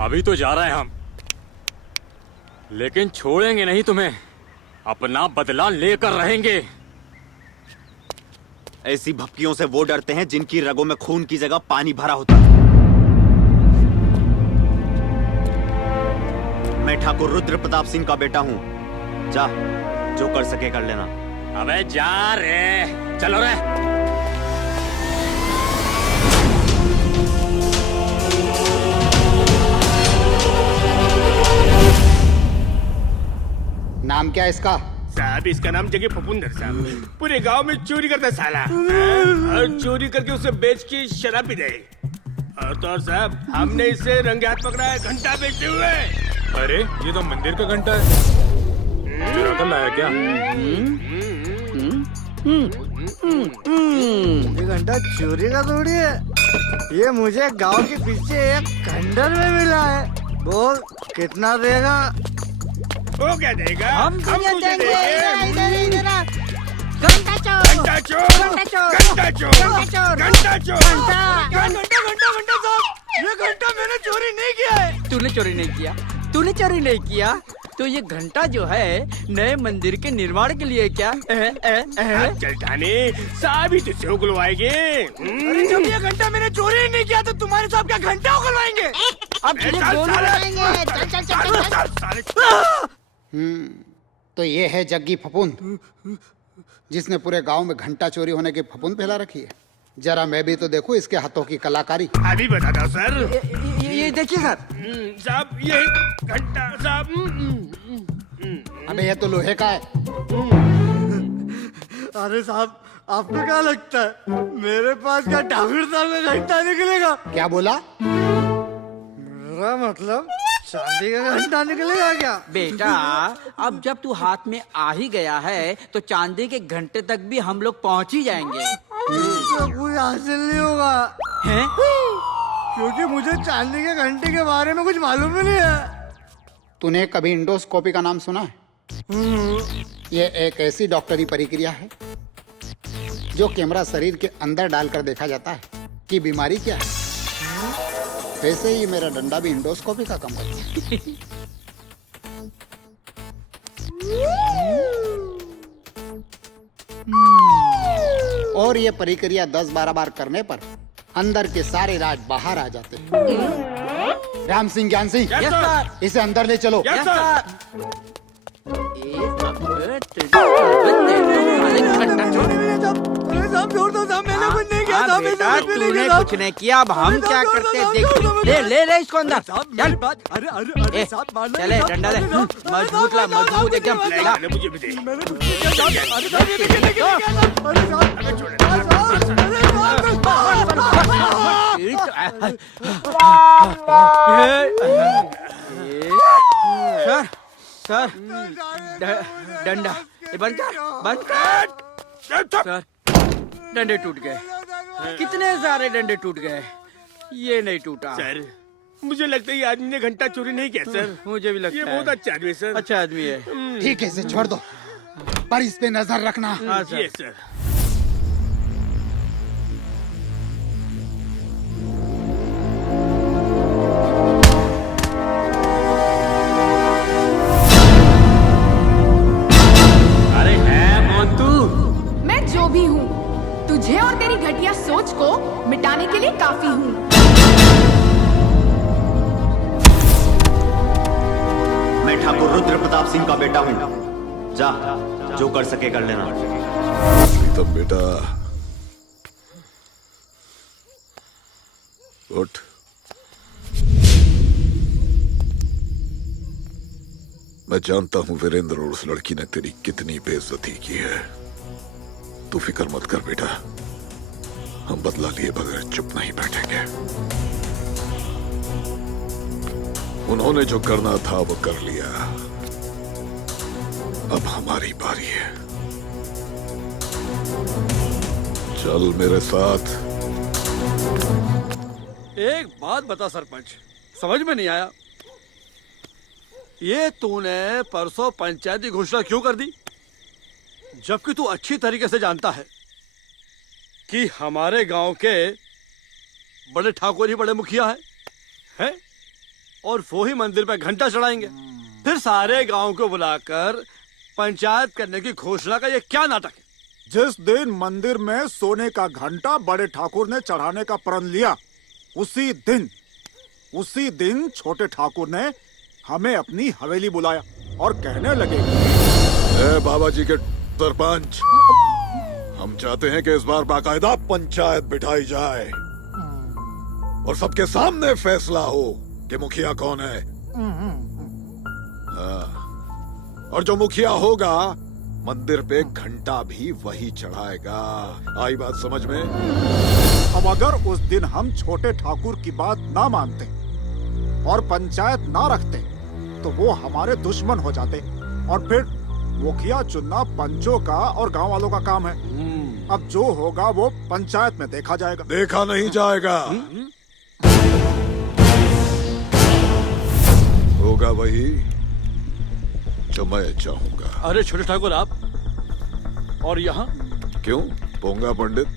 अभी तो जा रहे हैं हम, लेकिन छोड़ेंगे नहीं तुम्हें। अपना बदला लेकर रहेंगे। ऐसी भपकियों से वो डरते हैं जिनकी रगों में खून की जगह पानी भरा होता है। मैं ठाकुर रुद्र प्रताप सिंह का बेटा हूँ। जा, जो कर सके कर लेना। अबे जा रे, चलो रे। नाम क्या है इसका? साहब इसका नाम जगह फपुंदर साहब। पूरे गांव में चोरी करता साला, और चोरी करके उसे बेच के शराब पी रहे। और तो साहब हमने इसे रंगे हाथ पकड़ा है घंटा बेचते हुए। अरे ये तो मंदिर का घंटा है। चुरा कर लाया क्या? ये घंटा चोरी का थोड़ी है, ये मुझे गांव के पीछे एक खंडर में मिला है। बोल कितना देगा? वो क्या देगा? हम तुझे देंगे। घंटा चोर, घंटा चोर, घंटा चोर, घंटा चोर। घंटा साहब, ये घंटा मैंने चोरी नहीं किया है। तूने चोरी नहीं किया, तूने चोरी नहीं किया। तो ये घंटा जो है नए मंदिर के निर्माण के लिए क्या? चल थाने साहब ही तुझसे उगलवाएंगे। अरे जब ये घंटा मैंने चोरी ही नहीं किया तो तुम्हारे साहब क्या घंटा उगलवाएंगे? अब तुझे तो ये है जग्गी फफूंद, जिसने पूरे गांव में घंटा चोरी होने की फफूंद फैला रखी है। जरा मैं भी तो देखूं इसके हाथों की कलाकारी। अभी बताता हूँ सर। ये देखिए सर। साहब ये घंटा साहब। अबे ये तो लोहे का है। अरे साहब आपको क्या लगता है मेरे पास क्या ठाकुर साहब का घंटा निकलेगा? क्या बोला? मेरा मतलब चांदी का घंटा निकलेगा क्या? बेटा अब जब तू हाथ में आ ही गया है तो चांदी के घंटे तक भी हम लोग पहुंच ही जाएंगे। तो कुछ हासिल नहीं होगा हैं? क्योंकि मुझे चांदी के घंटे के बारे में कुछ मालूम ही नहीं है। तूने कभी इंडोस्कोपी का नाम सुना है? ये एक ऐसी डॉक्टरी प्रक्रिया है जो कैमरा शरीर के अंदर डालकर देखा जाता है कि बीमारी क्या है। वैसे ही मेरा डंडा भी इंडोस्कोपी का काम करता है। और ये प्रक्रिया 10-12 बार करने पर अंदर के सारे राज बाहर आ जाते हैं। राम सिंह, ज्ञान सिंह, इसे अंदर ले चलो। तूने कुछ नहीं किया, अब हम क्या करते हैं देख। ले ले ले इसको अंदर। चल चले डंडा ले, मजबूत ला, मजबूत एकदम। मुझे भी दे। सर सर डंडा बंद कर, बंद कर। सर डंडे टूट गए, कितने सारे डंडे टूट गए, ये नहीं टूटा। सर मुझे लगता है ये आदमी ने घंटा चोरी नहीं किया सर। मुझे भी लगता है ये बहुत अच्छा आदमी है सर। अच्छा आदमी है। ठीक है, इसे छोड़ दो, पर इस पे नजर रखना। हाँ सर। ये सर। अरे है कौन तू? मैं जो भी हूँ, तुझे और तेरी घटिया सोच को मिटाने के लिए काफी हूँ। मैं ठाकुर रुद्र प्रताप सिंह का बेटा हूँ। जा, जो कर सके कर लेना। तब बेटा उठ। मैं जानता हूं वीरेंद्र और उस लड़की ने तेरी कितनी बेइज्जती की है। तू फिक्र मत कर बेटा, हम बदला लिए बगैर चुप नहीं बैठेंगे। उन्होंने जो करना था वो कर लिया, अब हमारी बारी है। चल मेरे साथ। एक बात बता सरपंच, समझ में नहीं आया, ये तूने परसों पंचायती घोषणा क्यों कर दी, जबकि तू अच्छी तरीके से जानता है कि हमारे गांव के बड़े ठाकुर ही बड़े मुखिया हैं, और वो ही मंदिर पे घंटा चढ़ाएंगे, फिर सारे गांव को बुलाकर पंचायत करने की घोषणा का ये क्या नाटक है? जिस दिन मंदिर में सोने का घंटा बड़े ठाकुर ने चढ़ाने का प्रण लिया, उसी दिन छोटे ठाकुर ने हमें अपनी हवेली बुलाया और कहने लगे, बाबा जी के सरपंच, हम चाहते हैं कि इस बार बाकायदा पंचायत बिठाई जाए और सबके सामने फैसला हो कि मुखिया कौन है। हाँ। और जो मुखिया होगा मंदिर पे घंटा भी वही चढ़ाएगा। आई बात समझ में? अब अगर उस दिन हम छोटे ठाकुर की बात ना मानते और पंचायत ना रखते तो वो हमारे दुश्मन हो जाते और फिर मुखिया चुनना पंचों का और गांव वालों का काम है। अब जो होगा वो पंचायत में देखा जाएगा। देखा नहीं जाएगा, होगा वही जो मैं चाहूंगा। अरे छोटे ठाकुर आप, और यहाँ क्यों पोंगा पंडित?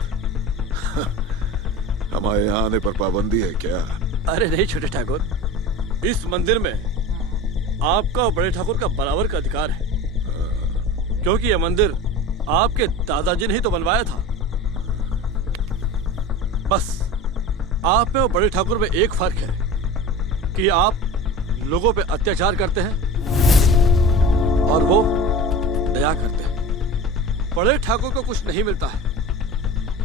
हमारे यहाँ आने पर पाबंदी है क्या? अरे नहीं छोटे ठाकुर, इस मंदिर में आपका और बड़े ठाकुर का बराबर का अधिकार है, क्योंकि यह मंदिर आपके दादाजी ने ही तो बनवाया था। बस आप में और बड़े ठाकुर में एक फर्क है कि आप लोगों पे अत्याचार करते हैं और वो दया करते हैं। बड़े ठाकुर को कुछ नहीं मिलता है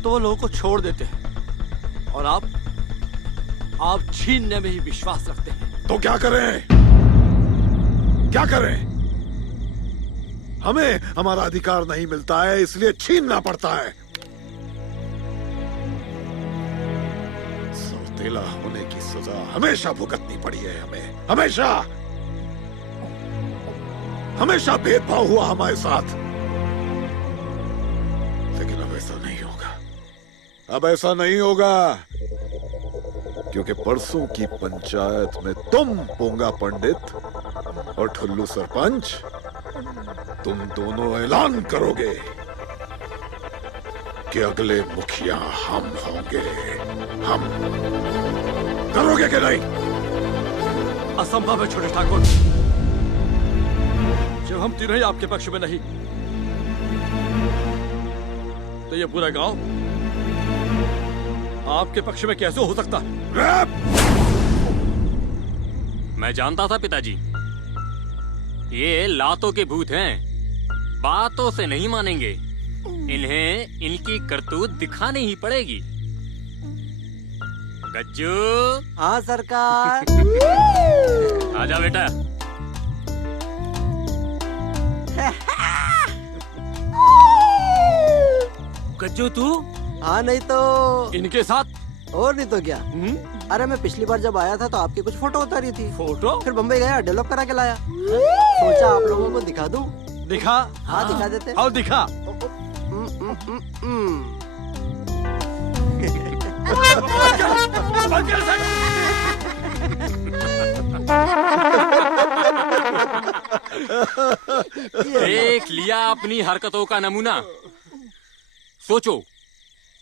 तो वो लोगों को छोड़ देते हैं, और आप छीनने में ही विश्वास रखते हैं। तो क्या करें? क्या करें? हमें हमारा अधिकार नहीं मिलता है, इसलिए छीनना पड़ता है। सौतेला होने की सजा हमेशा भुगतनी पड़ी है हमें, हमेशा हमेशा भेदभाव हुआ हमारे साथ। लेकिन अब ऐसा नहीं होगा, अब ऐसा नहीं होगा, क्योंकि परसों की पंचायत में तुम पोंगा पंडित और ठुल्लू सरपंच, तुम दोनों ऐलान करोगे कि अगले मुखिया हम होंगे। हम करोगे कि नहीं? असंभव है छोटे ठाकुर, जब हम तीनों ही आपके पक्ष में नहीं तो ये पूरा गांव आपके पक्ष में कैसे हो सकता है? मैं जानता था पिताजी, ये लातों के भूत हैं, बातों से नहीं मानेंगे। इन्हें इनकी करतूत दिखानी ही पड़ेगी। गज्जू। हाँ सरकार। आजा बेटा। गज्जू तू? हाँ नहीं तो इनके साथ? और नहीं तो क्या। अरे मैं पिछली बार जब आया था तो आपकी कुछ फोटो उतारी थी। फोटो? फिर बम्बई गया, डेवलप करा के लाया। सोचा आप लोगों को दिखा दूं। दिखा? हाँ दिखा देते। और दिखा। देख लिया अपनी हरकतों का नमूना। सोचो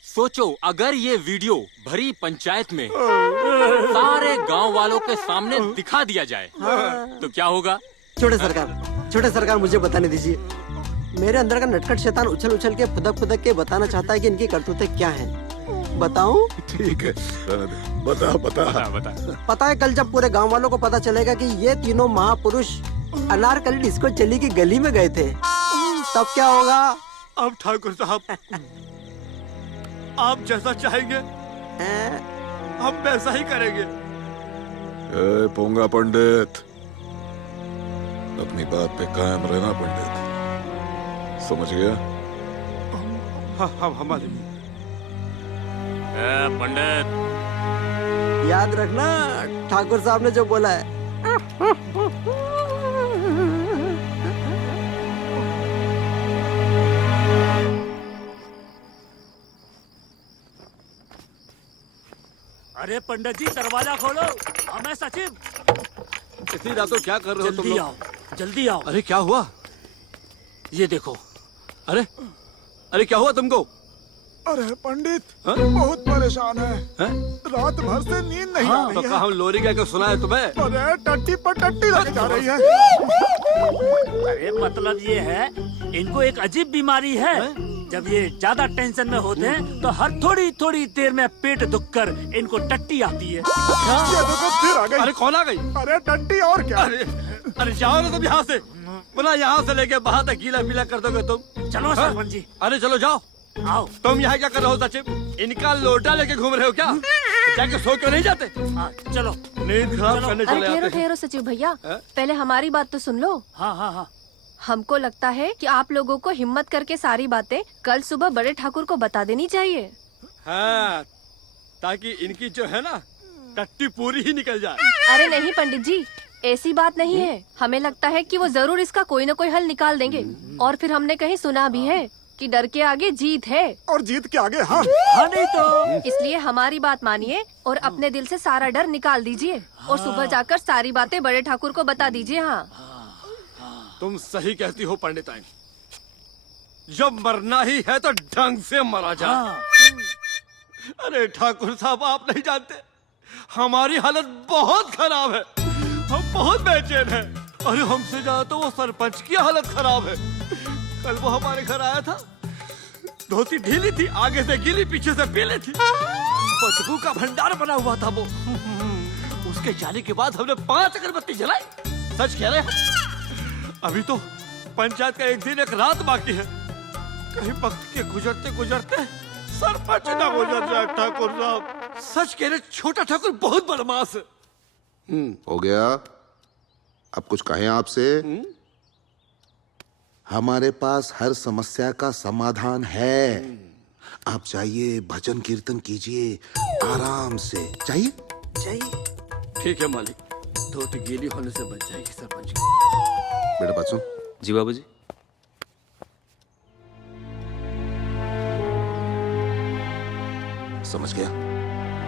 सोचो, अगर ये वीडियो भरी पंचायत में सारे गांव वालों के सामने दिखा दिया जाए तो क्या होगा? छोटे सरकार मुझे बताने दीजिए। मेरे अंदर का नटखट शैतान उछल उछल के फुदक के बताना चाहता है कि इनकी करतूतें क्या हैं। बताऊं? ठीक है, बता बता बता। पता है कल जब पूरे गांव वालों को पता चलेगा कि ये तीनों महापुरुष अनारकली डिस्को चली की गली में गए थे, तब क्या होगा? अब ठाकुर साहब आप जैसा चाहेंगे हम वैसा ही करेंगे। ए, पोंगा पंडित, अपनी बात पे कायम रहना पंडित, समझ गया? हाँ हमारे पंडित, याद रखना ठाकुर साहब ने जो बोला है। अरे पंडित जी दरवाजा खोलो, हमें सचिव। इतनी रातों क्या कर रहे हो तुम लोग? जल्दी आओ। अरे क्या हुआ? ये देखो। अरे क्या हुआ तुमको? अरे पंडित बहुत परेशान है। रात भर से नींद नहीं आ रही तो है। हम लोरी क्या सुना है तुम्हें? अरे टट्टी पर टट्टी लगी जा रही है। अरे मतलब ये है, इनको एक अजीब बीमारी है। जब ये ज्यादा टेंशन में होते हैं तो हर थोड़ी थोड़ी देर में पेट दुखकर इनको टट्टी आती है। ये देखो फिर आ गई। अरे कौन आ गई? अरे टट्टी और क्या? अरे जाओ ना तुम यहाँ से, बोला यहाँ से लेके बाहर तक गीला पीला कर दोगे तुम। चलो सरपंच जी। अरे चलो जाओ। आओ। तुम यहाँ क्या कर रहे हो सचिव? इनका लोटा लेके घूम रहे हो क्या? जाके सो क्यों नहीं जाते? चलो नींद खराब करने चले आते हैं। ठहरो सचिव भैया, पहले हमारी बात तो सुन लो। हाँ। हमको लगता है कि आप लोगों को हिम्मत करके सारी बातें कल सुबह बड़े ठाकुर को बता देनी चाहिए। हाँ, ताकि इनकी जो है ना टट्टी पूरी ही निकल जाए। अरे नहीं पंडित जी, ऐसी बात नहीं है, हमें लगता है कि वो जरूर इसका कोई न कोई हल निकाल देंगे। और फिर हमने कहीं सुना भी है कि डर के आगे जीत है। और जीत के आगे हम। हाँ नहीं तो। इसलिए हमारी बात मानिए और अपने दिल से सारा डर निकाल दीजिए और सुबह जाकर सारी बातें बड़े ठाकुर को बता दीजिए। हाँ, तुम सही कहती हो पंडिताइन। जब मरना ही है तो ढंग से मरा जा। अरे ठाकुर साहब, आप नहीं जानते, हमारी हालत बहुत खराब है। हम बहुत बेचैन हैं। अरे हमसे ज्यादा तो वो सरपंच की हालत खराब है। कल वो हमारे घर आया था, धोती ढीली थी, आगे से गीली, पीछे से पीली थी, बदबू का भंडार बना हुआ था वो। उसके जाने के बाद हमने 5 अगरबत्ती जलाई। सच कह रहे हैं। अभी तो पंचायत का एक दिन एक रात बाकी है। कहीं वक्त के गुजरते गुजरते सरपंच ना गुजर जाए ठाकुर साहब। सच कह रहे, छोटा ठाकुर बहुत बदमाश है। हो गया। अब कुछ कहें आपसे? हमारे पास हर समस्या का समाधान है। आप जाइए, भजन कीर्तन कीजिए आराम से। चाहिए? ठीक है मालिक, धोती गीली होने से बच जाएगी सरपंच की। बेटा बात सुन। जी बाबूजी। समझ गया?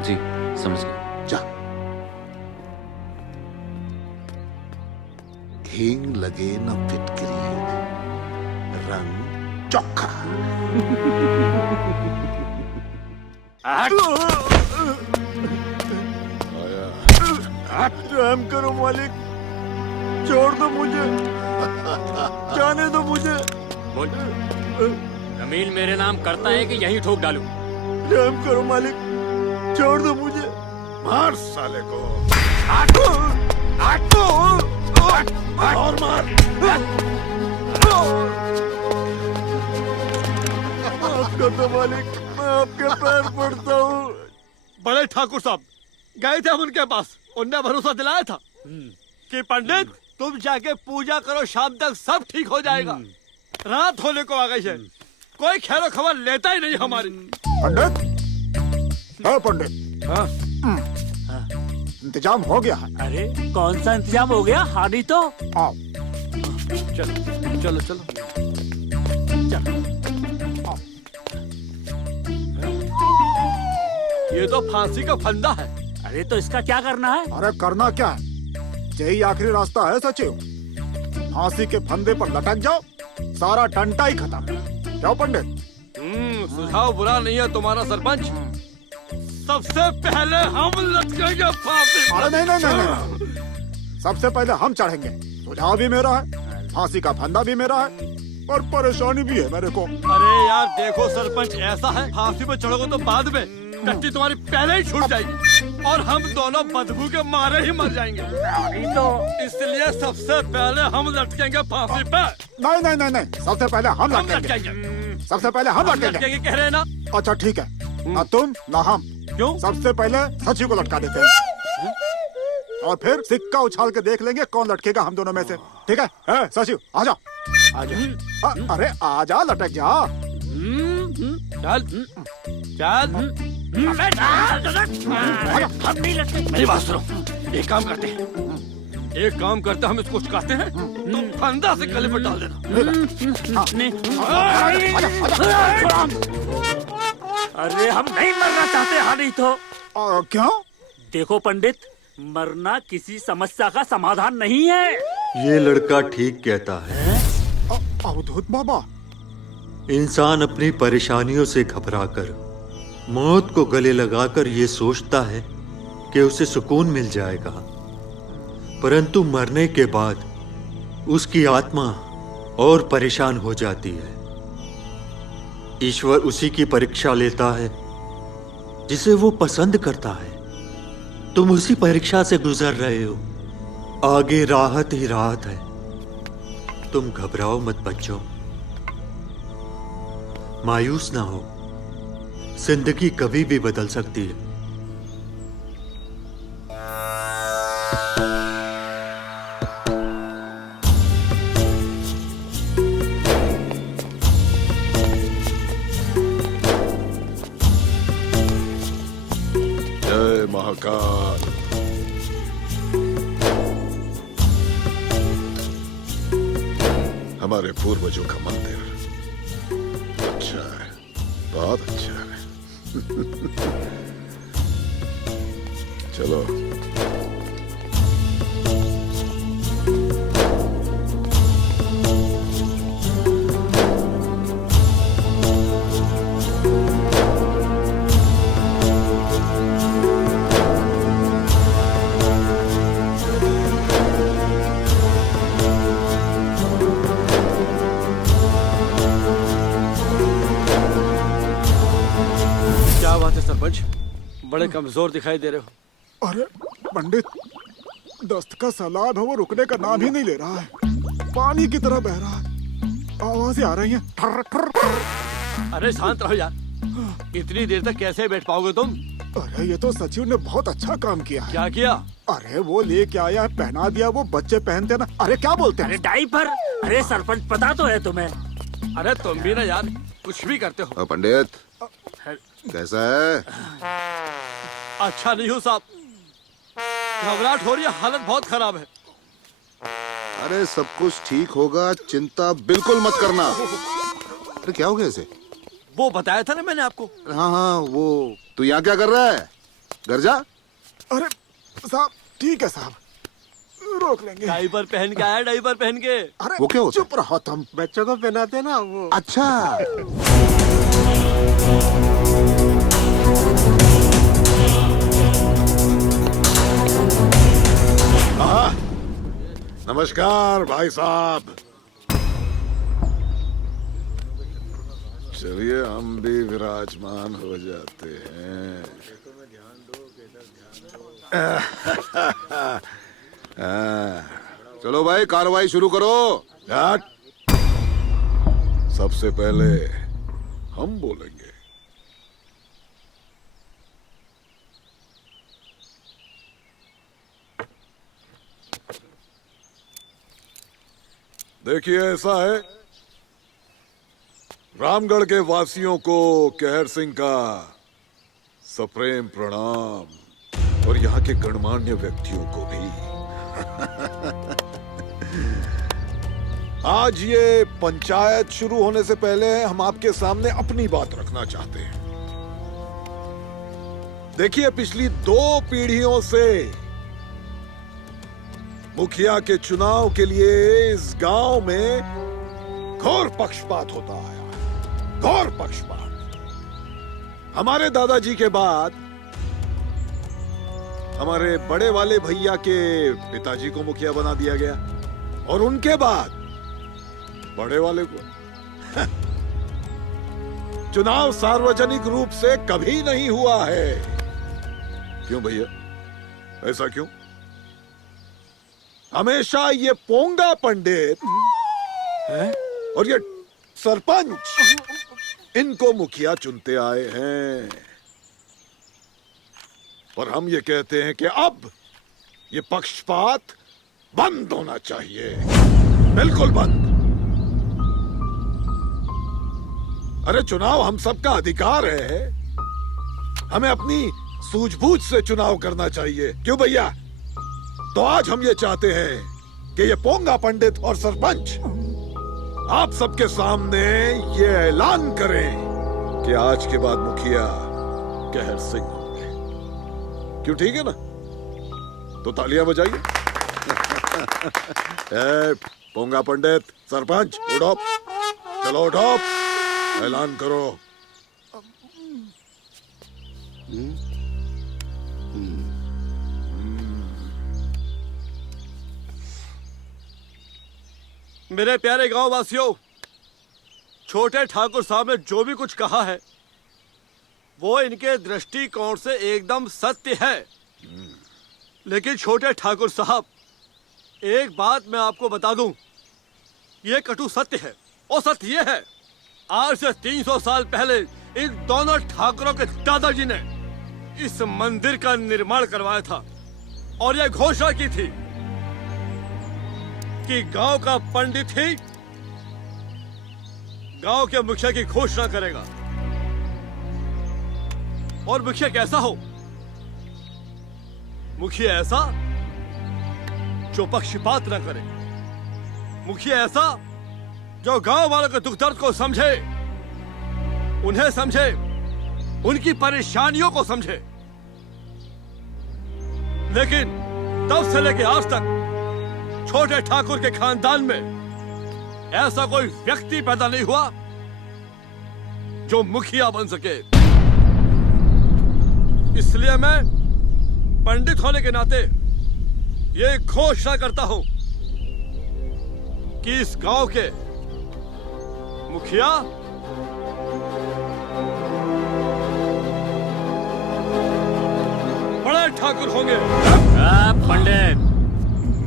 जी समझ गया। जा। हींग लगे न फिटकरी, रंग चोखा। रहम करो मालिक, छोड़ दो मुझे, जाने दो मुझे। बोल, जमीन मेरे नाम करता है कि यहीं ठोक डालूं? रहम करो मालिक, छोड़ दो मुझे। मार साले को। और मार। माफ कर दो मालिक, मैं आपके पैर पड़ता हूँ। बड़े ठाकुर साहब गए थे हम उनके पास, उनने भरोसा दिलाया था कि पंडित तुम जाके पूजा करो, शाम तक सब ठीक हो जाएगा। रात होने को आ गई है, कोई खैरो खबर लेता ही नहीं हमारी। पंडित, हाँ पंडित, हाँ इंतजाम हो गया है। अरे कौन सा इंतजाम हो गया? हानि तो आओ। चलो चलो चलो। ये तो फांसी का फंदा है। अरे तो इसका क्या करना है? अरे करना क्या है, यही आखिरी रास्ता है सचिव। फांसी के फंदे पर लटक जाओ, सारा टंटा ही खत्म। जाओ पंडित। सुझाव बुरा नहीं है तुम्हारा सरपंच। सबसे पहले हम लटकेंगे फांसी पर। अरे नहीं, सबसे पहले हम चढ़ेंगे। सुझाव भी मेरा है, फांसी का फंदा भी मेरा है, और परेशानी भी है मेरे को। अरे यार देखो सरपंच, ऐसा है फांसी पे चढ़ोगे तो बाद में टट्टी तुम्हारी पहले ही छूट जाएगी और हम दोनों बदबू के मारे ही मर जाएंगे। तो इसलिए सबसे पहले हम लटकेंगे फांसी पे। नहीं, सबसे पहले हम लटकेंगे। सबसे पहले हम लटकेंगे। कह रहे हैं ना? अच्छा ठीक है, ना तुम ना हम। क्यों? सबसे पहले सचिव को लटका देते हैं और फिर सिक्का उछाल के देख लेंगे कौन लटकेगा हम दोनों में से। ठीक है? सचिव आजा। अरे आजा, लटक जा। चल चल। हम नहीं लटके। मेरी बात सुनो, एक काम करते हैं, हम इसको चुकाते हैं, तुम फंदा से गले पर डाल देना। अरे हम नहीं मरना चाहते। हानि तो क्यों? देखो पंडित, मरना किसी समस्या का समाधान नहीं है। ये लड़का ठीक कहता है। अवधूत बाबा, इंसान अपनी परेशानियों से घबराकर मौत को गले लगाकर ये सोचता है कि उसे सुकून मिल जाएगा, परंतु मरने के बाद उसकी आत्मा और परेशान हो जाती है। ईश्वर उसी की परीक्षा लेता है जिसे वो पसंद करता है। तुम उसी परीक्षा से गुजर रहे हो, आगे राहत ही राहत है। तुम घबराओ मत बच्चों, मायूस ना हो, जिंदगी कभी भी बदल सकती है। जय महाकाल। हमारे पूर्वजों का मंदिर अच्छा है, बहुत अच्छा है। चलो। क्या बात है सरपंच, बड़े कमजोर दिखाई दे रहे हो। अरे पंडित, दस्त का सैलाब है, वो रुकने का नाम ही नहीं ले रहा है। पानी की तरह बह रहा है, आवाजें आ रही हैं, ठर ठर ठर। अरे शांत रहो यार, इतनी देर तक कैसे बैठ पाओगे तुम? अरे ये तो सचिव ने बहुत अच्छा काम किया है। क्या किया? अरे वो लेके आया है, पहना दिया, वो बच्चे पहनते ना। अरे क्या बोलते हैं? अरे डाइपर। अरे सरपंच पता तो है तुम्हें। अरे तुम भी ना यार कुछ भी करते हो। पंडित कैसा है? अच्छा नहीं हो साहब, घबराहट हो रही है, हालत बहुत खराब है। अरे सब कुछ ठीक होगा, चिंता बिल्कुल मत करना। अरे क्या हो गया इसे? वो बताया था ना मैंने आपको। हाँ हाँ, वो तू यहाँ क्या कर रहा है? घर जा। अरे साहब ठीक है साहब, रोक लेंगे। डाइपर पहन के आया, डाइपर पहन के। अरे वो क्या होता है? चुप रहो तुम, बच्चों को पहनाते ना वो। अच्छा। नमस्कार भाई साहब। चलिए हम भी विराजमान हो जाते हैं। चलो भाई कार्रवाई शुरू करो। सबसे पहले हम बोलेंगे। देखिए ऐसा है, रामगढ़ के वासियों को कहर सिंह का सप्रेम प्रणाम और यहाँ के गणमान्य व्यक्तियों को भी। आज ये पंचायत शुरू होने से पहले हम आपके सामने अपनी बात रखना चाहते हैं। देखिए पिछली 2 पीढ़ियों से मुखिया के चुनाव के लिए इस गांव में घोर पक्षपात होता आया है, घोर पक्षपात। हमारे दादाजी के बाद हमारे बड़े वाले भैया के पिताजी को मुखिया बना दिया गया और उनके बाद बड़े वाले को। चुनाव सार्वजनिक रूप से कभी नहीं हुआ है। क्यों भैया, ऐसा क्यों? हमेशा ये पोंगा पंडित और ये सरपंच इनको मुखिया चुनते आए हैं। पर हम ये कहते हैं कि अब ये पक्षपात बंद होना चाहिए, बिल्कुल बंद। अरे चुनाव हम सबका अधिकार है, हमें अपनी सूझबूझ से चुनाव करना चाहिए। क्यों भैया? तो आज हम ये चाहते हैं कि ये पोंगा पंडित और सरपंच आप सबके सामने ये ऐलान करें कि आज के बाद मुखिया कहर सिंह होंगे। क्यों, ठीक है ना? तो तालियां बजाइए। पोंगा पंडित, सरपंच उठो, चलो उठो, ऐलान करो। मेरे प्यारे गांव वासियों, छोटे ठाकुर साहब ने जो भी कुछ कहा है वो इनके दृष्टिकोण से एकदम सत्य है। लेकिन छोटे ठाकुर साहब, एक बात मैं आपको बता दूं, ये कटु सत्य है। और सत्य ये है, आज से 300 साल पहले इन दोनों ठाकुरों के दादाजी ने इस मंदिर का निर्माण करवाया था और यह घोषणा की थी कि गांव का पंडित ही गांव के मुखिया की घोषणा करेगा। और मुखिया कैसा हो? मुखिया ऐसा जो पक्षपात न करे, मुखिया ऐसा जो गांव वालों के दुख दर्द को समझे, उन्हें समझे, उनकी परेशानियों को समझे। लेकिन तब से लेके आज तक छोटे ठाकुर के खानदान में ऐसा कोई व्यक्ति पैदा नहीं हुआ जो मुखिया बन सके। इसलिए मैं पंडित होने के नाते ये घोषणा करता हूं कि इस गांव के मुखिया बड़े ठाकुर होंगे। पंडित,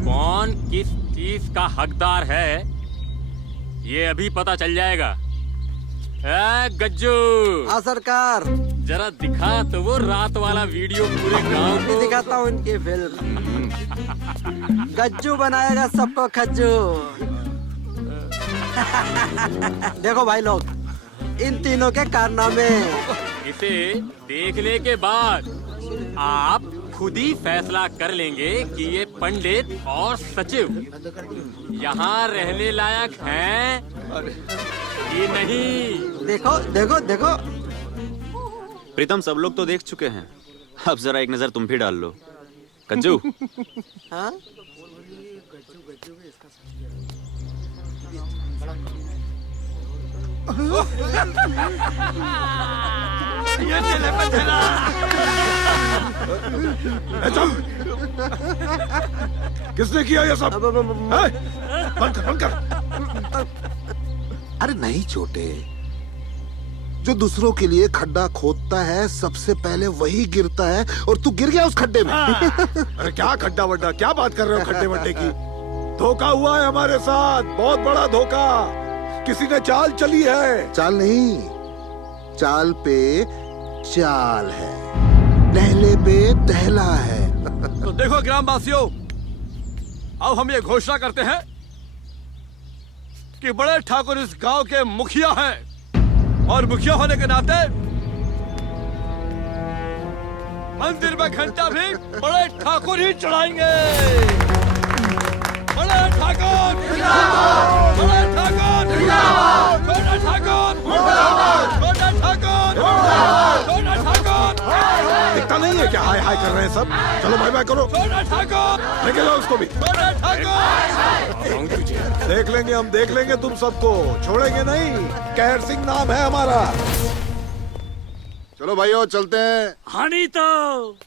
कौन किस चीज का हकदार है ये अभी पता चल जाएगा। गज्जू। हाँ सरकार। जरा दिखा तो वो रात वाला वीडियो पूरे गांव को। दिखाता हूँ इनकी फिल्म। गज्जू बनाएगा सबको खज्जू। देखो भाई लोग, इन तीनों के कारनामे। इसे देखने के बाद आप खुद ही फैसला कर लेंगे कि ये पंडित और सचिव यहाँ रहने लायक हैं कि नहीं। देखो देखो देखो। प्रीतम, सब लोग तो देख चुके हैं, अब जरा एक नजर तुम भी डाल लो। कज्जू। हाँ? ये चले पे चला। किसने किया ये सब? बंद कर, बंद कर। अरे नहीं छोटे, जो दूसरों के लिए खड्डा खोदता है सबसे पहले वही गिरता है, और तू गिर गया उस खड्डे में। अरे क्या खड्डा वड्डा, क्या बात कर रहे हो खड्डे वड्डे की? धोखा हुआ है हमारे साथ, बहुत बड़ा धोखा। किसी ने चाल चली है। चाल नहीं, चाल पे चाल है, टहले पे टहला है। तो देखो ग्रामवासियों, अब हम ये घोषणा करते हैं कि बड़े ठाकुर इस गांव के मुखिया हैं, और मुखिया होने के नाते मंदिर में घंटा भी बड़े ठाकुर ही चढ़ाएंगे। बड़े ठाकुर, बड़े ठाकुर, छोटे ठाकुर, छोटे ठाकुर, छोटे ठाकुर। दिखता नहीं है क्या हाय हाय कर रहे हैं सब? चलो भाई भाई करो। छोटे ठाकुर, लेके लो उसको भी। छोटे ठाकुर। देख लेंगे हम, देख लेंगे तुम सबको, छोड़ेंगे नहीं। कहर सिंह नाम है हमारा। चलो भाइयों चलते हैं। हानि तो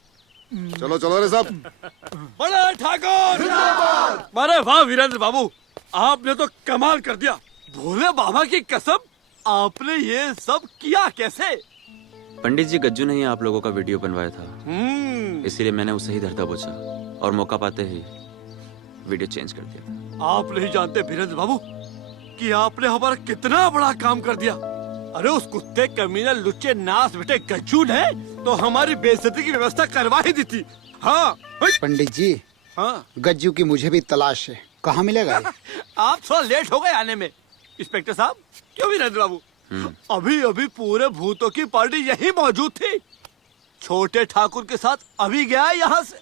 चलो चलो रे सब। बड़े ठाकुर। अरे वाह वीरेंद्र बाबू, आपने तो कमाल कर दिया। भोले बाबा की कसम, आपने ये सब किया कैसे? पंडित जी, गज्जू ने ही आप लोगों का वीडियो बनवाया था, इसीलिए मैंने उसे ही धरता पूछा, और मौका पाते ही वीडियो चेंज कर दिया। आप नहीं जानते वीरेंद्र बाबू कि आपने हमारा कितना बड़ा काम कर दिया। अरे उस कुत्ते कमीने लुच्चे नास बेटे गज्जू ने तो हमारी बेइज्जती की व्यवस्था करवा ही दी थी। हाँ पंडित जी। हाँ, गज्जू की मुझे भी तलाश है, कहाँ मिलेगा ये? आप थोड़ा लेट हो गए आने में। इंस्पेक्टर साहब, क्यों वीरेंद्र बाबू, अभी अभी पूरे भूतों की पार्टी यही मौजूद थी। छोटे ठाकुर के साथ अभी गया यहाँ से।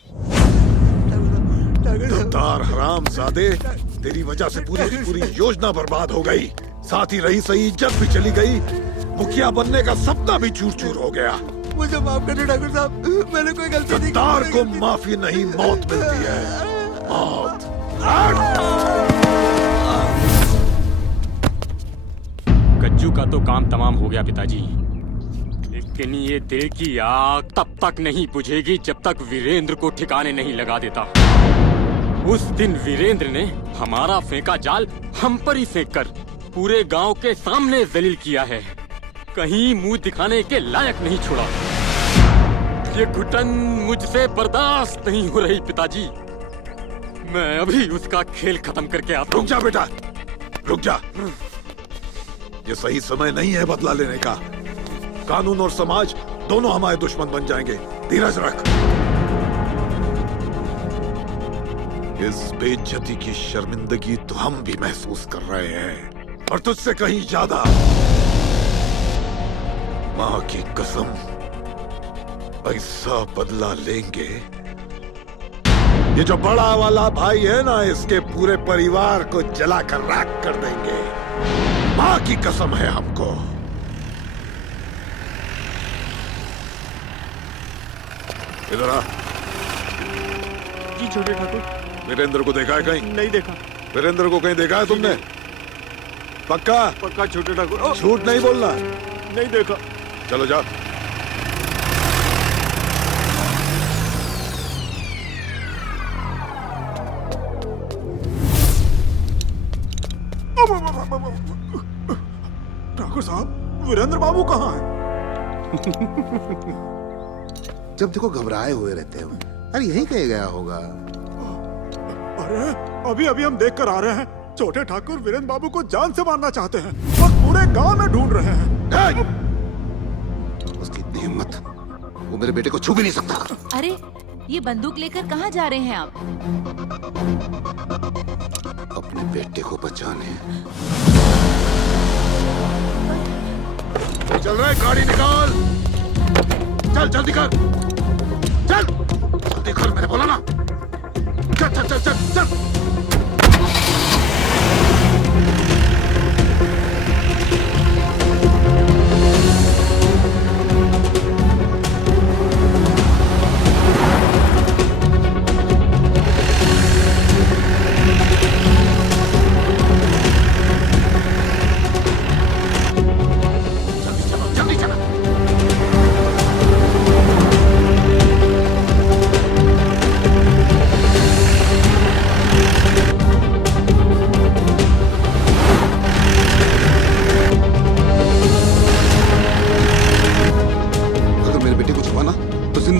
गद्दार हरामजादे, तेरी वजह से पूरी की पूरी योजना बर्बाद हो गई, साथ ही रही सही इज्जत भी चली गई, मुखिया बनने का सपना भी चूर चूर हो गया। मुझे माफ कर दो ठाकुर साहब, मैंने कोई गलती नहीं की। गद्दार को माफी नहीं, मौत मिलती है, मौत। गज्जू का तो काम तमाम हो गया पिताजी, लेकिन ये दिल की आग तब तक नहीं बुझेगी जब तक वीरेंद्र को ठिकाने नहीं लगा देता। उस दिन वीरेंद्र ने हमारा फेंका जाल हम पर ही फेंक कर पूरे गांव के सामने जलील किया है, कहीं मुंह दिखाने के लायक नहीं छोड़ा। ये घुटन मुझसे बर्दाश्त नहीं हो रही पिताजी, मैं अभी उसका खेल खत्म करके आता हूँ। रुक जा बेटा, रुक जा। ये सही समय नहीं है बदला लेने का। कानून और समाज दोनों हमारे दुश्मन बन जाएंगे, धीरज रख। इस बेइज्जती की शर्मिंदगी तो हम भी महसूस कर रहे हैं, और तुझसे कहीं ज्यादा। माँ की कसम, ऐसा बदला लेंगे। ये जो बड़ा वाला भाई है ना, इसके पूरे परिवार को जलाकर राख कर देंगे। माँ की कसम है हमको। इधर आ। जी छोटे ठाकुर। वीरेंद्र को देखा है कहीं? नहीं देखा। वीरेंद्र को कहीं देखा है तुमने? पक्का? पक्का छोटे ठाकुर। झूठ नहीं बोलना। नहीं देखा। चलो जाओ। ठाकुर साहब, वीरेंद्र बाबू कहाँ हैं? जब देखो घबराए हुए रहते हो। अरे यहीं कहीं गया होगा। अरे अभी अभी हम देख कर आ रहे हैं, छोटे ठाकुर वीरेंद्र बाबू को जान से मारना चाहते हैं और पूरे गांव में ढूंढ रहे हैं। उसकी इतनी हिम्मत, वो मेरे बेटे को छू भी नहीं सकता। अरे ये बंदूक लेकर कहाँ जा रहे हैं आप? अपने बेटे को बचाने। चल रहा है, गाड़ी निकाल। चल जल्दी कर। चल जल्दी कर, मैंने बोला ना। चल चल चल चल चल।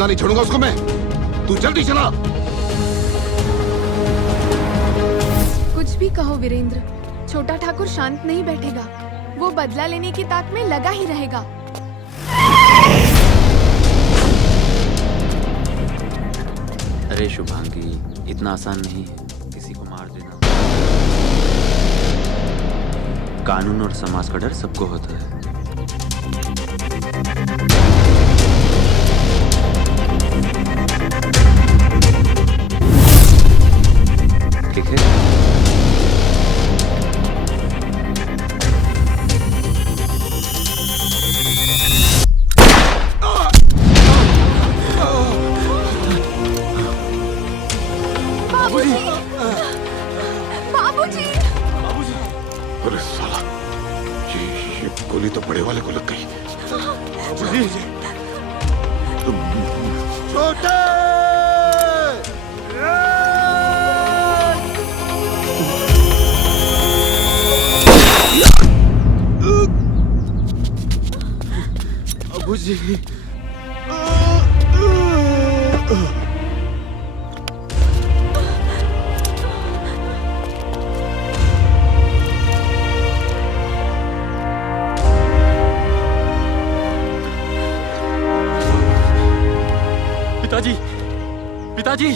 नहीं छोड़ूंगा उसको मैं। तू जल्दी चला। कुछ भी कहो वीरेंद्र, छोटा ठाकुर शांत नहीं बैठेगा। वो बदला लेने की ताक में लगा ही रहेगा। अरे शुभांगी, इतना आसान नहीं है किसी को मार देना। कानून और समाज का डर सबको होता है। ठीक है? अरे साला, ये गोली तो बड़े वाले को लग गई। छोटे! अबू जी। पिताजी, पिताजी,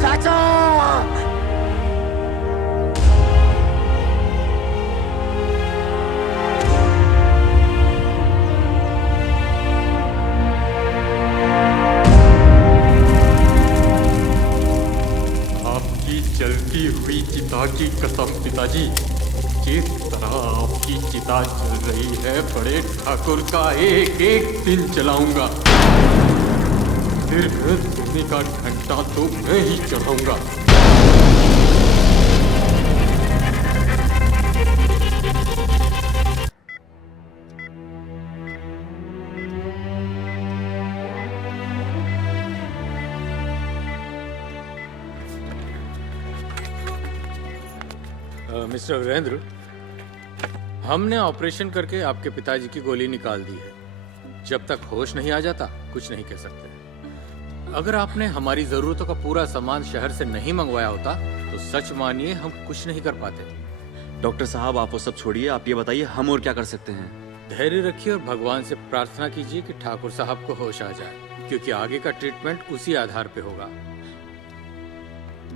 चाचा! आपकी जलती हुई चिता की कसम पिताजी, जिस तरह आपकी चिता जल रही है, बड़े ठाकुर का एक एक दिन जलाऊंगा। फिर सोने का घंटा तो मैं ही चढ़ाऊंगा। मिस्टर वीरेंद्र, हमने ऑपरेशन करके आपके पिताजी की गोली निकाल दी है। जब तक होश नहीं आ जाता कुछ नहीं कह सकते। अगर आपने हमारी जरूरतों का पूरा सामान शहर से नहीं मंगवाया होता तो सच मानिए हम कुछ नहीं कर पाते। डॉक्टर साहब, आप वो सब छोड़िए, आप ये बताइए हम और क्या कर सकते हैं? धैर्य रखिए और भगवान से प्रार्थना कीजिए कि ठाकुर साहब को होश आ जाए, क्योंकि आगे का ट्रीटमेंट उसी आधार पे होगा।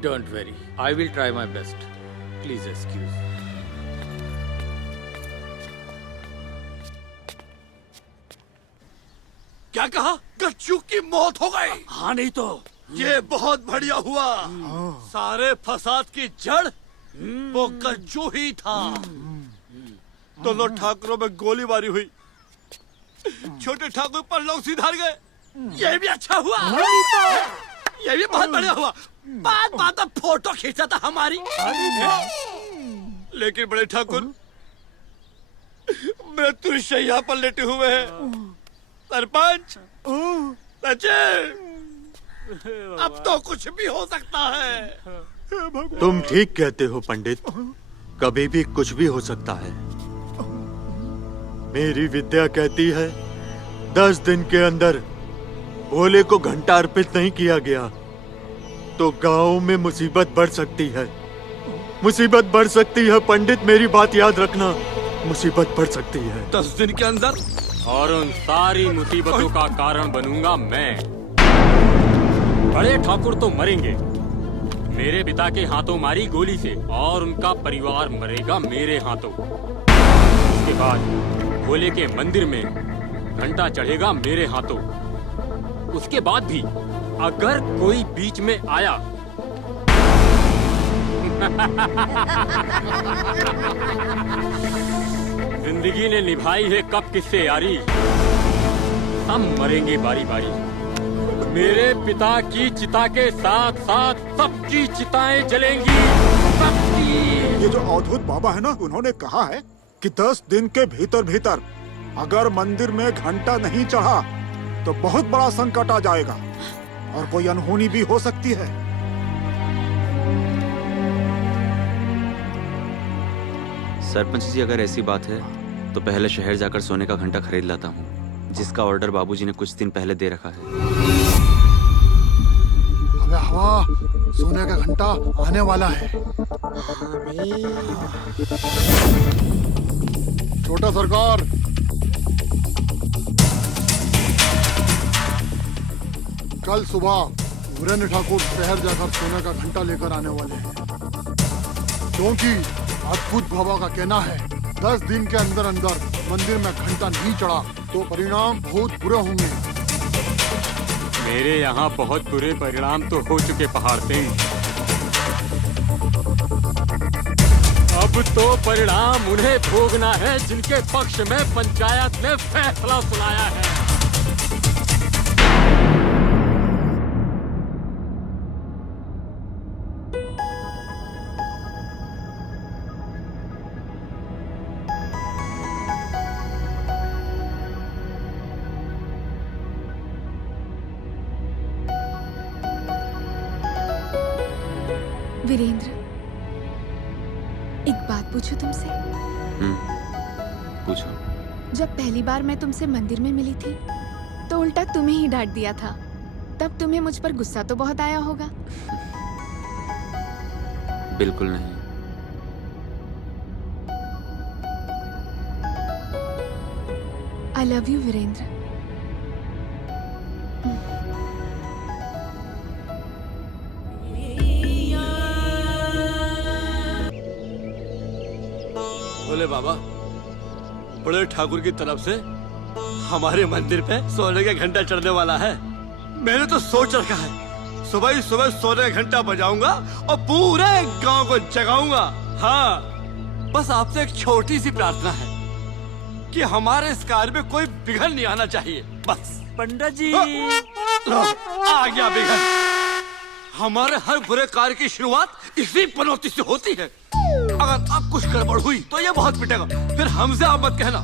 Don't very, I will try my best. Please excuse. क्या कहा? गच्चू की मौत हो गई? हाँ नहीं तो ये बहुत बढ़िया हुआ। सारे फसाद की जड़ वो गज्जू ही था। दोनों ठाकुरों में गोलीबारी हुई, छोटे ठाकुर पर लोग सिधार गए। ये भी अच्छा हुआ, ये भी बहुत बढ़िया हुआ। बात बात में फोटो खींचा था हमारी, लेकिन बड़े ठाकुर मृत्युशैया पर लेटे हुए हैं। सरपंच, सचिव, अब तो कुछ भी हो सकता है। तुम ठीक कहते हो पंडित, कभी भी कुछ भी हो सकता है। मेरी विद्या कहती है 10 दिन के अंदर भोले को घंटा अर्पित नहीं किया गया तो गांव में मुसीबत बढ़ सकती है। मुसीबत बढ़ सकती है पंडित, मेरी बात याद रखना, मुसीबत बढ़ सकती है। 10 दिन के अंदर, और उन सारी मुसीबतों का कारण बनूंगा मैं। बड़े ठाकुर तो मरेंगे मेरे पिता के हाथों मारी गोली से, और उनका परिवार मरेगा मेरे हाथों। उसके बाद भोले के मंदिर में घंटा चढ़ेगा मेरे हाथों। उसके बाद भी अगर कोई बीच में आया जिंदगी ने निभाई है कब किससे यारी, सब मरेंगे बारी बारी। मेरे पिता की चिता के साथ साथ सबकी चिताएं जलेंगी, सबकी। ये जो अवधूत बाबा है ना, उन्होंने कहा है कि 10 दिन के भीतर भीतर अगर मंदिर में घंटा नहीं चढ़ा तो बहुत बड़ा संकट आ जाएगा और कोई अनहोनी भी हो सकती है। सरपंच जी, अगर ऐसी बात है तो पहले शहर जाकर सोने का घंटा खरीद लाता हूँ, जिसका ऑर्डर बाबूजी ने कुछ दिन पहले दे रखा है। अबे हवा, सोने का घंटा आने वाला है। छोटा सरकार, कल सुबह वीरेंद्र ठाकुर शहर जाकर सोने का घंटा लेकर आने वाले हैं, क्योंकि अद्भुत बाबा का कहना है 10 दिन के अंदर अंदर मंदिर में घंटा नहीं चढ़ा तो परिणाम बहुत बुरे होंगे। मेरे यहाँ बहुत बुरे परिणाम तो हो चुके पहाड़ सिंह। अब तो परिणाम उन्हें भोगना है जिनके पक्ष में पंचायत ने फैसला सुनाया है। वीरेंद्र, एक बात पूछूं तुमसे? पूछो। जब पहली बार मैं तुमसे मंदिर में मिली थी तो उल्टा तुम्हें ही डांट दिया था, तब तुम्हें मुझ पर गुस्सा तो बहुत आया होगा। बिल्कुल नहीं। I love you Virendra. बोले बाबा, बड़े ठाकुर की तरफ से हमारे मंदिर पे सोने का घंटा चढ़ने वाला है। मैंने तो सोच रखा है सुबह ही सुबह सोने का घंटा बजाऊंगा और पूरे गांव को जगाऊंगा। हाँ, बस आपसे एक छोटी सी प्रार्थना है कि हमारे इस कार्य में कोई बिघन नहीं आना चाहिए, बस। पंडित जी, लो, आ गया बिघन। हमारे हर बुरे कार्य की शुरुआत इसी पनौती से होती है। अगर अब कुछ गड़बड़ हुई तो ये बहुत पिटेगा, फिर हमसे आप मत कहना।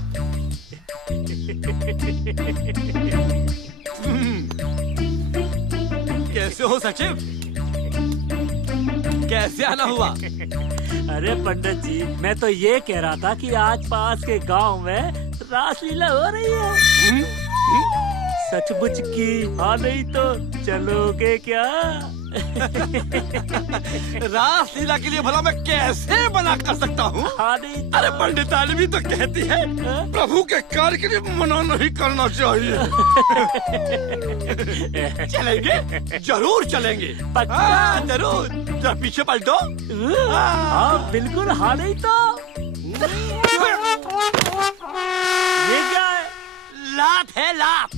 कैसे हो सचिव? कैसे आना हुआ? अरे पंडित जी, मैं तो ये कह रहा था कि आज पास के गांव में रासलीला हो रही है। सचमुच की? हाँ, नहीं तो चलोगे क्या? रासलीला के लिए भला मैं कैसे मना कर सकता हूँ? अरे पंडितानी भी तो कहती है प्रभु के कार्य के लिए मना नहीं करना चाहिए। चलेंगे, जरूर चलेंगे। हाँ, जरूर। जरा पीछे पलटो। हाँ बिल्कुल। हाँ, नहीं तो ये क्या है? लात है, लात।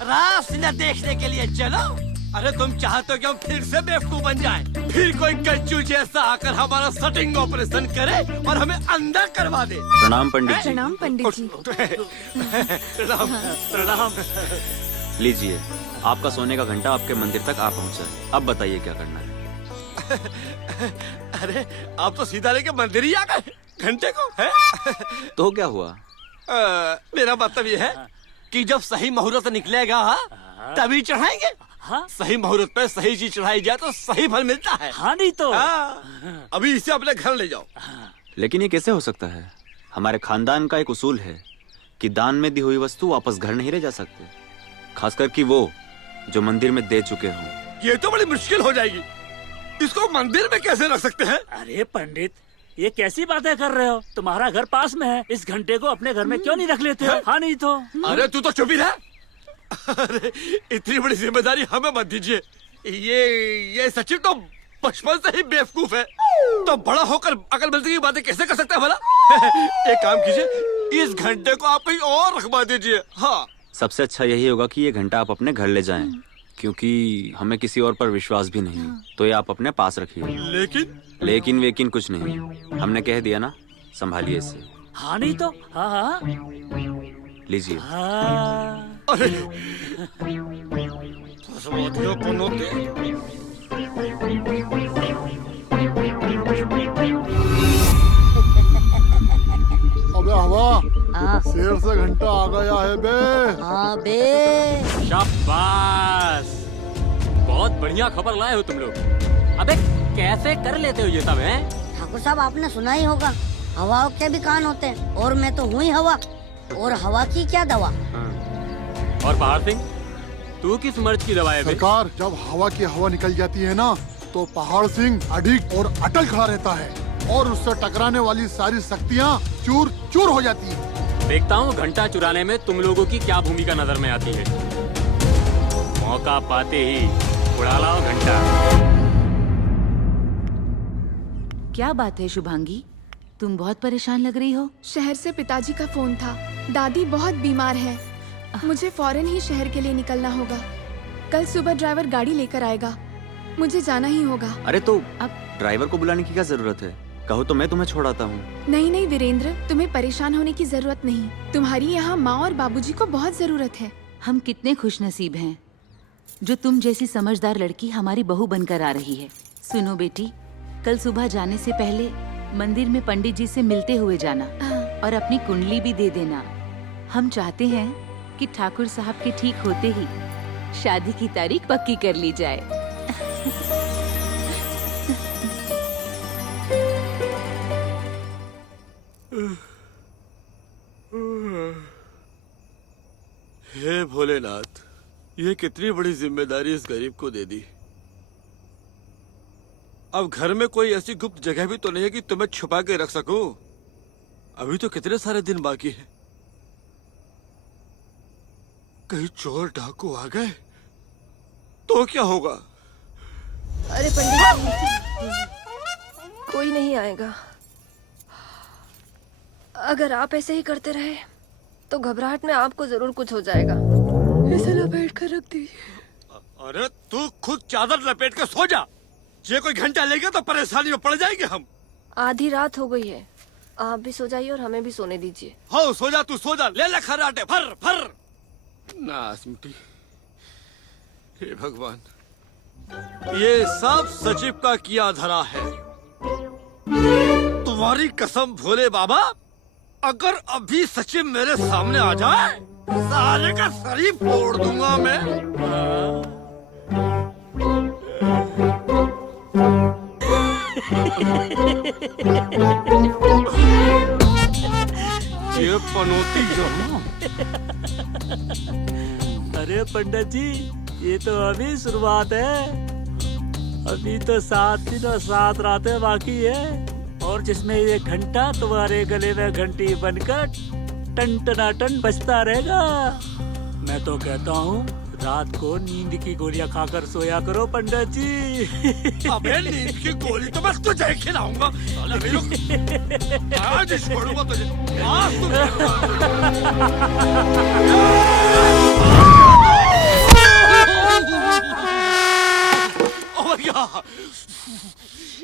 रासलीला देखने के लिए चलो। अरे तुम चाहते हो कि हम फिर से बेवकूफ बन जाएं? फिर कोई कच्चू जैसा आकर हमारा सटिंग ऑपरेशन करे और हमें अंदर करवा दे। प्रणाम पंडित जी। प्रणाम पंडित जी। प्रणाम प्रणाम। लीजिए, आपका सोने का घंटा आपके मंदिर तक आ पहुंचा है। अब बताइए क्या करना है। अरे आप तो सीधा लेके मंदिर ही आ गए घंटे को है? तो क्या हुआ? मेरा मतलब ये है कि जब सही मुहूर्त निकलेगा तभी चढ़ाएंगे। सही मुहूर्त पे सही चीज चढ़ाई जाए तो सही फल मिलता है। हाँ नहीं तो अभी इसे अपने घर ले जाओ। लेकिन ये कैसे हो सकता है? हमारे खानदान का एक उसूल है कि दान में दी हुई वस्तु वापस घर नहीं ले जा सकते, खासकर कि वो जो मंदिर में दे चुके हों। ये तो बड़ी मुश्किल हो जाएगी। इसको मंदिर में कैसे रख सकते हैं? अरे पंडित, ये कैसी बातें कर रहे हो? तुम्हारा घर पास में है, इस घंटे को अपने घर में क्यों नहीं रख लेते हो? हाँ नहीं तो। अरे तू तो चुप ही रह। अरे इतनी बड़ी जिम्मेदारी हमें मत दीजिए। ये सचिव तो बचपन से ही बेवकूफ है, तो बड़ा होकर अकल मिलती की बातें कैसे कर सकता है भला? एक काम कीजिए, इस घंटे को आप कहीं और रखवा दीजिए। हाँ, सबसे अच्छा यही होगा कि ये घंटा आप अपने घर ले जाएं, क्योंकि हमें किसी और पर विश्वास भी नहीं, तो ये आप अपने पास रखिए। लेकिन वेकिन कुछ नहीं, हमने कह दिया ना, संभालिए इसे। हाँ नहीं तो। हाँ हाँ लीजिए। अरे अबे हवा, शेर से घंटा आ गया है बे। हाँ बे। शाबाश, बहुत बढ़िया खबर लाए हो तुम लोग। अबे कैसे कर लेते हो ये सब हैं? ठाकुर साहब आपने सुना ही होगा, हवा के भी कान होते हैं, और मैं तो हुई हवा, और हवा की क्या दवा। और पहाड़ सिंह, तू किस मर्ज की दवा है बे? सरकार, जब हवा की हवा निकल जाती है ना, तो पहाड़ सिंह अडिग और अटल खड़ा रहता है, और उससे टकराने वाली सारी शक्तियाँ चूर चूर हो जाती है। देखता हूँ घंटा चुराने में तुम लोगों की क्या भूमिका नजर में आती है। मौका पाते ही उड़ा लाओ घंटा। क्या बात है शुभांगी, तुम बहुत परेशान लग रही हो। शहर से पिताजी का फोन था, दादी बहुत बीमार है, मुझे फौरन ही शहर के लिए निकलना होगा। कल सुबह ड्राइवर गाड़ी लेकर आएगा, मुझे जाना ही होगा। अरे तो अब ड्राइवर को बुलाने की क्या जरूरत है? कहो तो मैं तुम्हें छोड़ाता हूँ। नहीं नहीं वीरेंद्र, तुम्हें परेशान होने की जरूरत नहीं। तुम्हारी यहाँ माँ और बाबूजी को बहुत जरूरत है। हम कितने खुशनसीब हैं जो तुम जैसी समझदार लड़की हमारी बहू बनकर आ रही है। सुनो बेटी, कल सुबह जाने से पहले मंदिर में पंडित जी से मिलते हुए जाना और अपनी कुंडली भी दे देना। हम चाहते हैं कि ठाकुर साहब के ठीक होते ही शादी की तारीख पक्की कर ली जाए। हे भोलेनाथ, ये कितनी बड़ी जिम्मेदारी इस गरीब को दे दी। अब घर में कोई ऐसी गुप्त जगह भी तो नहीं है कि तुम्हें छुपा के रख सकूं। अभी तो कितने सारे दिन बाकी हैं। कहीं चोर डाकू आ गए तो क्या होगा? अरे पंडित जी, कोई नहीं आएगा। अगर आप ऐसे ही करते रहे तो घबराहट में आपको जरूर कुछ हो जाएगा। इसे लपेट कर रख दीजिए। अरे तू खुद चादर लपेट के सो जा। ये कोई घंटा लेगा तो परेशानी में पड़ जाएंगे हम। आधी रात हो गई है, आप भी सो जाइए और हमें भी सोने दीजिए। हो सो जा, तू सो जा। ले ले खर्राटे, फर फर। नास मिट्टी। हे भगवान, ये सब सचिव का किया धरा है। तुम्हारी कसम भोले बाबा, अगर अभी सचिव मेरे सामने आ जाए, साले का सर ही फोड़ दूंगा मैं। ये पनौती जो अरे पंडित जी, ये तो अभी शुरुआत है। अभी तो 7 दिन और 7 रातें बाकी है, और जिसमें ये घंटा तुम्हारे गले में घंटी बनकर टन टनाटन बजता रहेगा। मैं तो कहता हूँ रात को नींद की गोलियां खाकर सोया करो पंडित जी। अबे नींद की गोली तो बस तुझे खिलाऊंगा। आज छोड़ूंगा तुझे। आज तुझे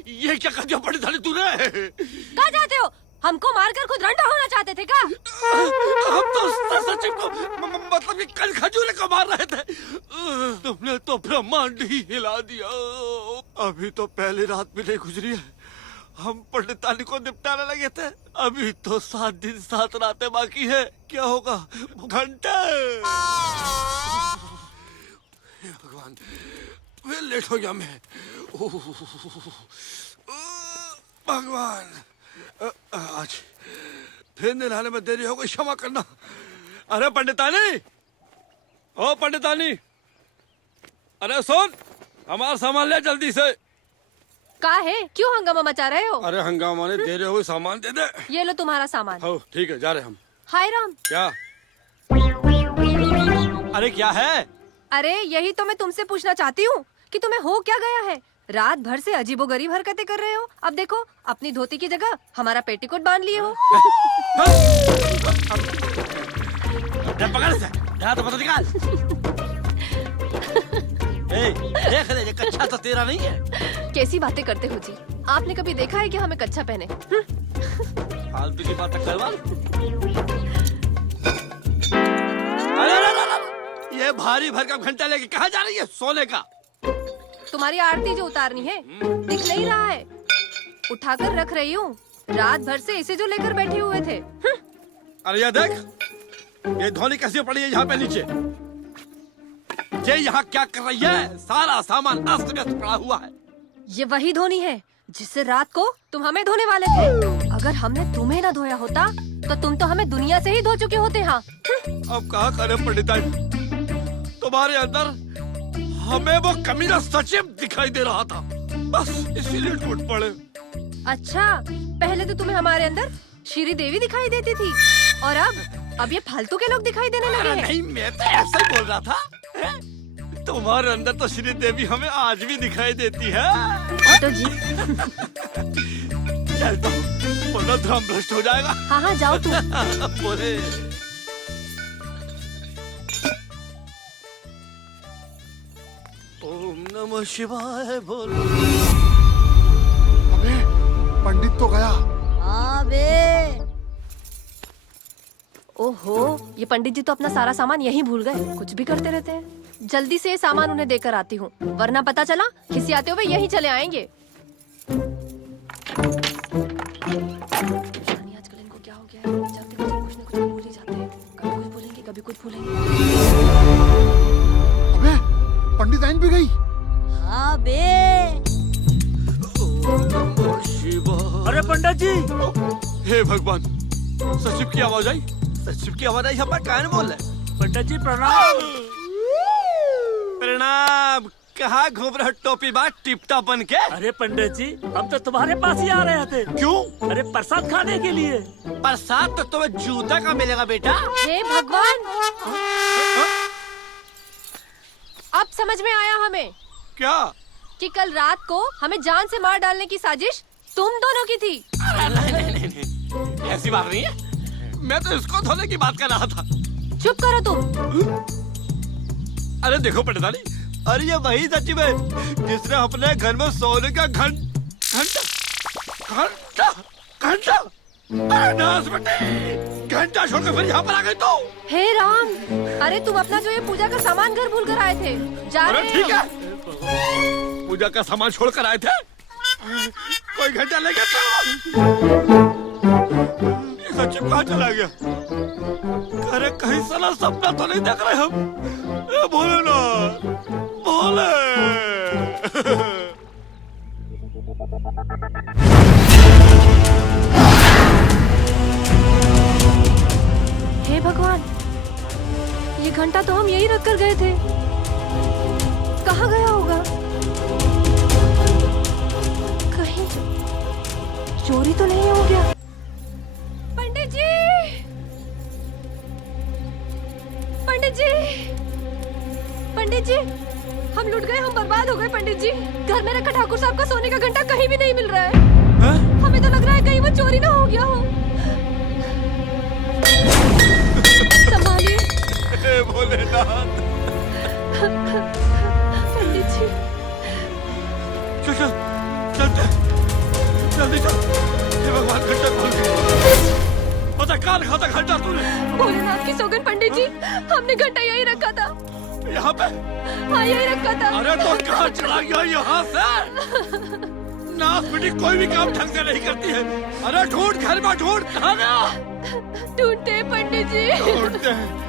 ये क्या कर दिया पंडित साली तूने? कहाँ जाते हो? हमको मारकर खुद रंडा होना चाहते थे क्या? हम तो सचिव को मतलब कि कल खजूरे को मार रहे थे। तुमने तो ब्रह्मांड ही हिला दिया। अभी तो पहली रात भी नहीं गुजरी है, हम पंडितानी को निपटाने लगे थे। अभी तो 7 दिन 7 रातें बाकी है। क्या होगा? घंटे। हे भगवान, वे लेट हो गया मैं। भगवान, आज फिर नहाने में देरी हो गई, क्षमा करना। अरे पंडितानी, ओ पंडितानी, अरे सुन, हमारा सामान ले जल्दी से। का है? क्यों हंगामा मचा रहे हो? अरे हंगामा ने देरी हो गई, सामान दे दे। ये लो तुम्हारा सामान। हो ठीक है, जा रहे हम। हाय राम। क्या? अरे क्या है? अरे यही तो मैं तुमसे पूछना चाहती हूँ कि तुम्हें हो क्या गया है? रात भर से अजीबोगरीब हरकतें कर रहे हो। अब देखो, अपनी धोती की जगह हमारा पेटीकोट बांध लिए हो। पकड़ से, तो पता निकाल। देख ले, ये कच्चा तो तेरा नहीं है। कैसी बातें करते हो जी? आपने कभी देखा है कि हमें कच्चा पहने? फालतू की बात करवा। ये भारी भरकम घंटा लेके कहाँ जा रही है? सोने का। तुम्हारी आरती जो उतारनी है, दिख नहीं रहा है। उठाकर रख रही हूँ। रात भर से इसे जो लेकर बैठे हुए थे। अरे ये देख, ये धोनी कैसी पड़ी है यहाँ पे नीचे। ये यहाँ क्या कर रही है? सारा सामान अस्त व्यस्त पड़ा हुआ है। ये वही धोनी है जिससे रात को तुम हमें धोने वाले थे। अगर हमने तुम्हें ना धोया होता तो तुम तो हमें दुनिया से ही धो चुके होते। हाँ, अब कहा करे पंडिताई, तुम्हारे अंदर हमें वो कमीना सचिव दिखाई दे रहा था, बस इसीलिए टूट पड़े। अच्छा, पहले तो तुम्हें हमारे अंदर श्री देवी दिखाई देती थी और अब ये फालतू के लोग दिखाई देने लगे हैं। नहीं, मैं तो ऐसा ही बोल रहा था। तुम्हारे अंदर तो श्री देवी हमें आज भी दिखाई देती है। तो जी चल तो, वरना ध्यान भ्रष्ट हो जाएगा। हाँ हाँ, जाओ तुम। बोले ओम नमः शिवाय बोलो। अबे पंडित तो गया। ओहो, ये पंडित जी तो अपना सारा सामान यहीं भूल गए। कुछ भी करते रहते हैं। जल्दी से ये सामान उन्हें देकर आती हूँ, वरना पता चला किसी आते हुए यहीं चले आएंगे। आजकल इनको क्या हो गया है? जाते बच्चे कुछ न कुछ भूल ही जाते हैं। कभी कुछ भूलेंगे, कभी कुछ भूलेंगे। अबे पंडित आइन भी गई। हाँ बे। अरे पंडित जी, हे भगवान, सचिव की आवाज आई। सचिव की आवाज आई, यहाँ पर कान बोल रहे। पंडित जी प्रणाम। प्रणाम। कहाँ घूम रहे हो टोपी बात टिपटा बन के? अरे पंडित जी, हम तो तुम्हारे पास ही आ रहे थे। क्यों? अरे प्रसाद खाने के लिए। प्रसाद तो तुम्हें जूता का मिलेगा बेटा। हे भगवान, अब समझ में आया हमें क्या कि कल रात को हमें जान से मार डालने की साजिश तुम दोनों की थी। नहीं, ऐसी बात नहीं है। मैं तो इसको धोने की बात कर रहा था। चुप करो तुम। अरे देखो पंडितानी, अरे ये वही सचिव है जिसने अपने घर में सोने का घंटा घंटा छोड़कर फिर यहाँ पर आ गई तो। हे राम, अरे तुम अपना जो ये पूजा का सामान घर भूल कर आए थे। जा अरे रहे ठीक हो? है, पूजा का सामान छोड़ कर आए थे। कोई घंटा लेके तो ये सचिव कहाँ चला गया? अरे कहीं साला सपना तो नहीं देख रहे हम? बोले ना, बोले। हे भगवान, ये घंटा तो हम यही रख कर गए थे। कहाँ गया होगा? कहीं चोरी तो नहीं हो गया? पंडित जी, पंडित जी, पंडित जी, हम लुट गए, हम बर्बाद हो गए। पंडित जी, घर में रखा ठाकुर साहब का सोने का घंटा कहीं भी नहीं मिल रहा है। हमें तो लग रहा है कहीं वो चोरी ना हो गया हो। संभालिए। हे भोलेनाथ। पंडित जी, होगा पंडित जी, हमने घंटा यहीं रखा था। यहाँ पे? हाँ यहीं रखा था। अरे तो कहाँ चला गया यहाँ से? नाथ बेटी कोई भी काम ढंग से नहीं करती है। अरे ढूंढ, घर में ढूंढ, कहाँ गया? ढूंढते पंडित जी। ढूंढते हैं।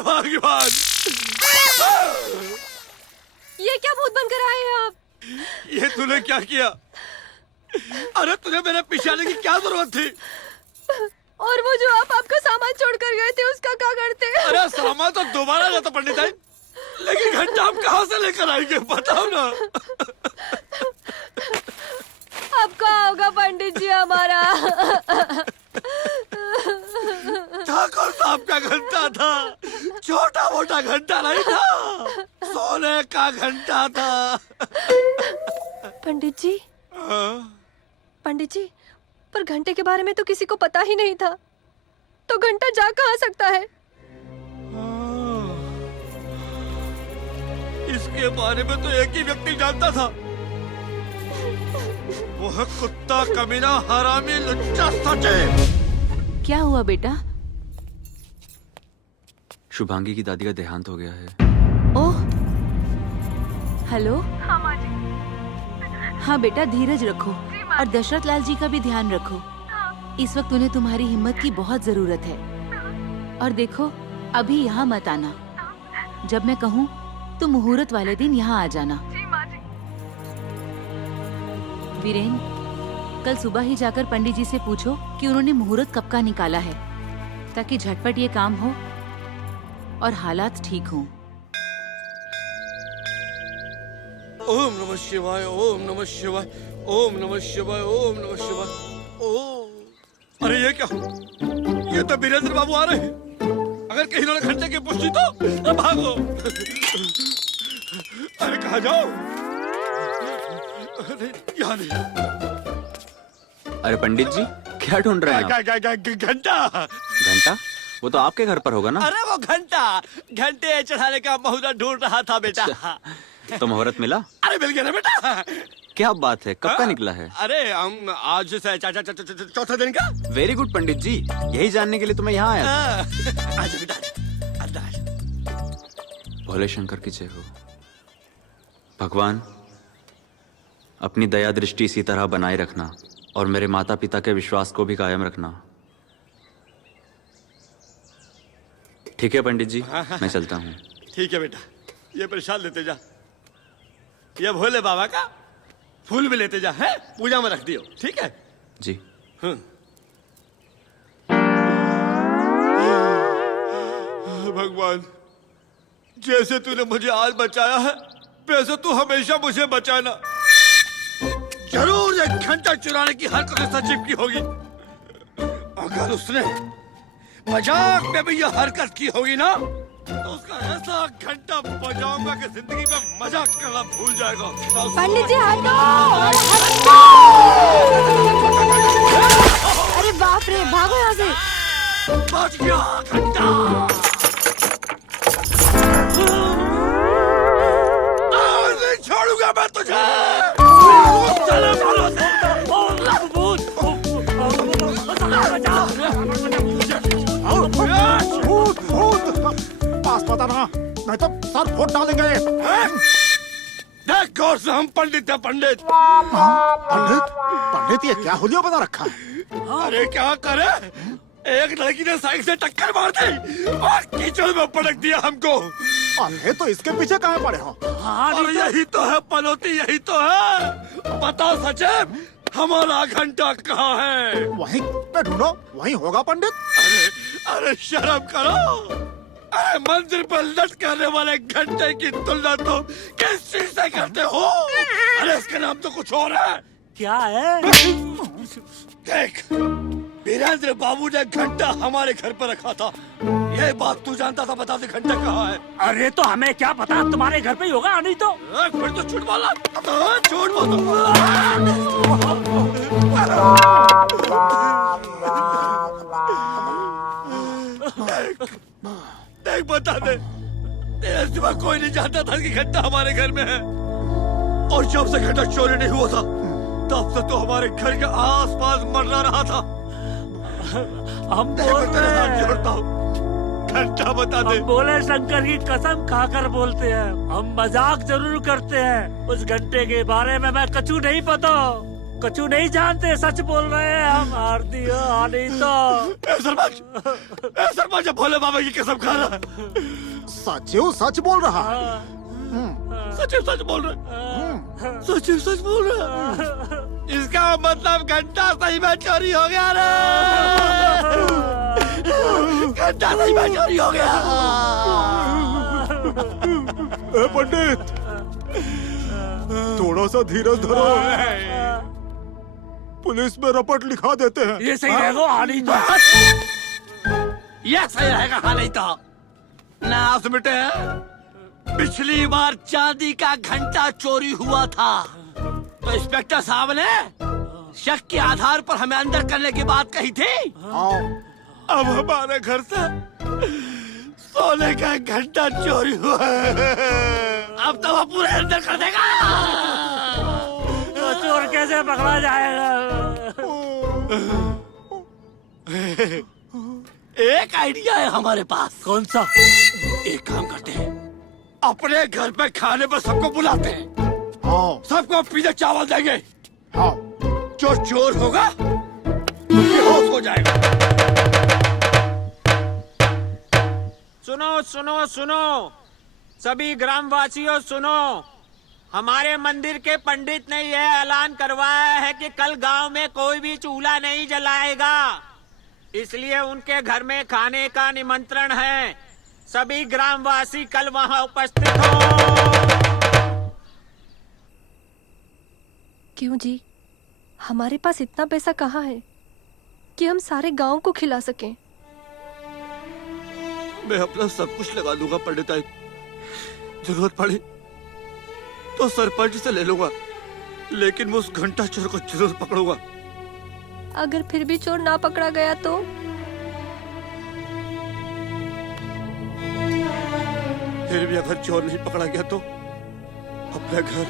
भगवान, ये क्या भूत बनकर आए हैं आप? ये तूने क्या किया? अरे तुझे मेरे पीछे आने की क्या जरूरत थी? और वो जो आप आपका सामान छोड़कर गए थे उसका क्या करते? अरे सामान तो दोबारा जाता पंडित जी, लेकिन घंटा आप कहाँ से लेकर आएंगे बताओ ना। अब कहाँ होगा पंडित जी हमारा? ठाकुर साहब का घंटा था, छोटा मोटा घंटा नहीं था, सोने का घंटा था। पंडित जी, पंडित जी, पर घंटे के बारे में तो किसी को पता ही नहीं था, तो घंटा जा कहाँ सकता है? इसके बारे में तो एक ही व्यक्ति जानता था, वो है कुत्ता, कमीना, हरामी, लुच्चा सचिव। क्या हुआ बेटा? शुभांगी की दादी का देहांत हो गया है। ओह, हेलो। हाँ बेटा, धीरज रखो और दशरथ लाल जी का भी ध्यान रखो। इस वक्त उन्हें तुम्हारी हिम्मत की बहुत जरूरत है। और देखो, अभी यहाँ मत आना। जब मैं कहूँ तो मुहूर्त वाले दिन यहाँ आ जाना। वीरेन, कल सुबह ही जाकर पंडित जी से पूछो कि उन्होंने मुहूर्त कब का निकाला है, ताकि झटपट ये काम हो और हालात ठीक हों। ओम नमः शिवाय, ओम नमः शिवाय, ओम नमः शिवाय, ओम नमः शिवाय। ओम, अरे ये क्या? ये तो वीरेंद्र बाबू आ रहे हैं। अगर कहीं इन्होंने घंटे की पुष्टि तो भागो। अरे कहाँ जाओ? अरे यहाँ नहीं। अरे पंडित जी, क्या ढूंढ रहे हैं आप? घंटा। घंटा? वो तो आपके घर पर होगा ना? अरे वो घंटे चढ़ाने का मुहूर्त ढूंढ रहा था बेटा। तो मुहूर्त मिला? अरे मिल गया ना बेटा। क्या बात है, कब का निकला है? अरे हम आज से चौथा दिन का। वेरी गुड पंडित जी, यही जानने के लिए तो मैं यहाँ आया था। आजा बेटा, अंदर। भोले शंकर की जय हो। भगवान, अपनी दया दृष्टि इसी तरह बनाए रखना और मेरे माता पिता के विश्वास को भी कायम रखना। ठीक है पंडित जी, मैं चलता हूँ। ठीक है बेटा, ये प्रसाद लेते जा, ये भोले बाबा का फूल भी लेते जा, है पूजा में रख दियो, ठीक है जी। भगवान, जैसे तूने मुझे आज बचाया है, वैसे तू हमेशा मुझे बचाना। जरूर एक घंटा चुराने की हरकत सचिव की होगी। अगर उसने मजाक में भी यह हरकत की होगी ना, तो उसका ऐसा घंटा बजाऊंगा कि जिंदगी में मजाक करना भूल जाएगा। पंडित जी हटो! अरे बाप रे, भागो यहाँ से! बच गया घंटा। आज नहीं छोड़ूंगा मैं तुझे। चलो चलो पास पता ना, नहीं तो सर फोड़ डालेंगे। देख गौर से, हम पंडित है पंडित। पंडित? पंडित ये क्या हुलिया बना रखा है? अरे क्या करे, एक लड़की ने साइकिल से टक्कर मार दी और कीचड़ में पटक दिया हमको। अरे तो इसके पीछे कहाँ पड़े हो? और यही तो है पनौती, यही तो है। बताओ सचिव, हमारा घंटा कहाँ है? वहीं पे ढूंढो, वहीं होगा पंडित। अरे शर्म करो। अरे मंदिर पर लटकाने वाले घंटे की तुलना तो किस चीज से करते हो? अरे इसका नाम तो कुछ और है। क्या है? देख, वीरेंद्र बाबू ने घंटा हमारे घर पर रखा था। ये बात तू जानता था? बता दे घंटा कहाँ है? अरे तो हमें क्या पता, तुम्हारे घर पे ही होगा, नहीं तो फिर तो झूठ बोला, झूठ बोला। देख बता दे, तेरे सिवा कोई नहीं जानता था कि घंटा हमारे घर में है। और जब से घंटा चोरी नहीं हुआ था तब से तो हमारे घर के आसपास मरना रहा था। हम बोलते हैं घंटा बता दे। हम बोले शंकर की कसम खाकर बोलते हैं, हम मजाक जरूर करते हैं। उस घंटे के बारे में मैं कछु नहीं पता, कछु नहीं जानते, सच बोल रहे हैं हम। आरती हो नहीं तो सरपंच भोले बाबा की कसम खा रहा है। सच बोल रहा है। सच बोल रहा है। सच बोल रहा है। इसका मतलब घंटा सही में चोरी हो गया रे। घंटा सही में चोरी हो गया। ए पंडित, थोड़ा सा धीरज धरो, पुलिस में रपट लिखा देते हैं। ये सही रहेगा, हाँ नहीं तो ये सही रहेगा, हाँ नहीं तो ना बेटे। पिछली बार चांदी का घंटा चोरी हुआ था तो इंस्पेक्टर साहब ने शक के आधार पर हमें अंदर करने की बात कही थी। अब हमारे घर से सोने का घंटा चोरी हुआ है। अब तो वो पूरे अंदर कर देगा। तो चोर कैसे पकड़ा जाएगा? एक आइडिया है हमारे पास। कौन सा? एक काम करते हैं, अपने घर पे खाने पर सबको बुलाते हैं। सबको पीछे चावल देंगे। जो चोर होगा बेहोश हो जाएगा। सुनो, सभी ग्रामवासियों सुनो। हमारे मंदिर के पंडित ने यह ऐलान करवाया है कि कल गांव में कोई भी चूल्हा नहीं जलाएगा, इसलिए उनके घर में खाने का निमंत्रण है। सभी ग्रामवासी कल वहां उपस्थित हो। क्यों जी, हमारे पास इतना पैसा कहाँ है कि हम सारे गांव को खिला सकें? मैं अपना सब कुछ लगा दूंगा पंडित आई। जरूरत पड़ी तो सरपंच से ले लूंगा, लेकिन मैं उस घंटा चोर को जरूर पकड़ूंगा। अगर फिर भी चोर ना पकड़ा गया तो? फिर भी अगर चोर नहीं पकड़ा गया तो अपने घर,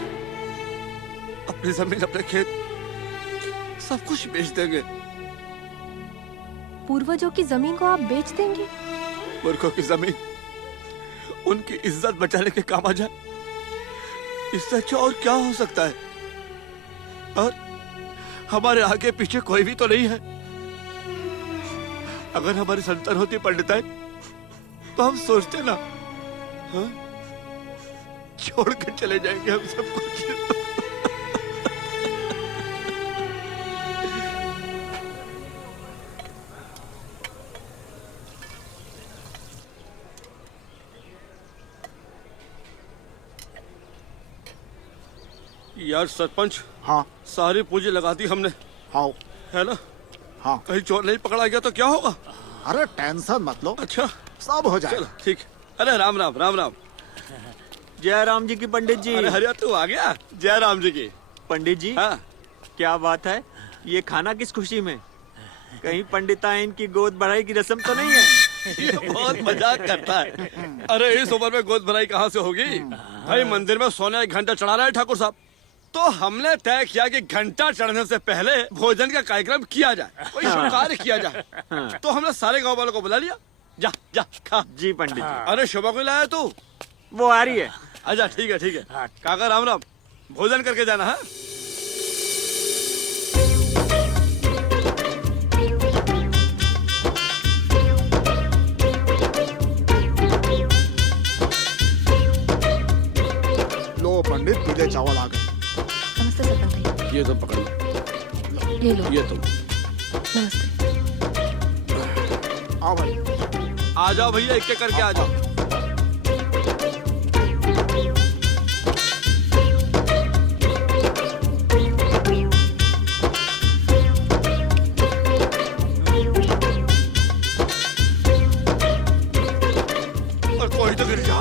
अपनी जमीन, अपने खेत सब कुछ बेच देंगे। पूर्वजों की जमीन को आप बेच देंगे? मूर्खों की जमीन उनकी इज्जत बचाने के काम आ जाए, इससे अच्छा और क्या हो सकता है? और हमारे आगे पीछे कोई भी तो नहीं है। अगर हमारी संतान होती पंडिताई तो हम सोचते ना, हाँ? छोड़ के चले जाएंगे हम सब कुछ। यार सरपंच, हाँ सारी पूंजी लगा दी हमने। हाँ है ना? हाँ। कहीं चोर नहीं पकड़ा गया तो क्या होगा? अरे टेंशन मत लो। अच्छा, सब हो जाएगा। ठीक। अरे राम राम राम राम। जय राम जी की पंडित जी। अरे हरिया तू आ गया। जय राम जी की। पंडित जी, हाँ। क्या बात है, ये खाना किस खुशी में? कहीं पंडिताइन की गोद भराई की रस्म तो नहीं है? ये बहुत मजाक करता है। अरे इस उम्र में गोद भराई कहाँ से होगी? भाई मंदिर में सोने का घंटा चढ़ा रहा है ठाकुर साहब, तो हमने तय किया कि घंटा चढ़ने से पहले भोजन का कार्यक्रम किया जाए, कोई शुभ कार्य किया जाए। तो हमने सारे गांव वालों को बुला लिया। जा जा खा। जी पंडित जी। अरे शोभा को लाया तू? वो आ रही है। अच्छा ठीक है। काका राम राम, भोजन करके जाना है। लो पंडित, तुझे चावल आ गए। नमस्ते सरपंच भाई। ये तो पकड़ लो। ये लो। ये तुम। नमस्ते। आओ भाई। आ जाओ भैया, एक एक करके आ जाओ। और कोई तो गिर जा।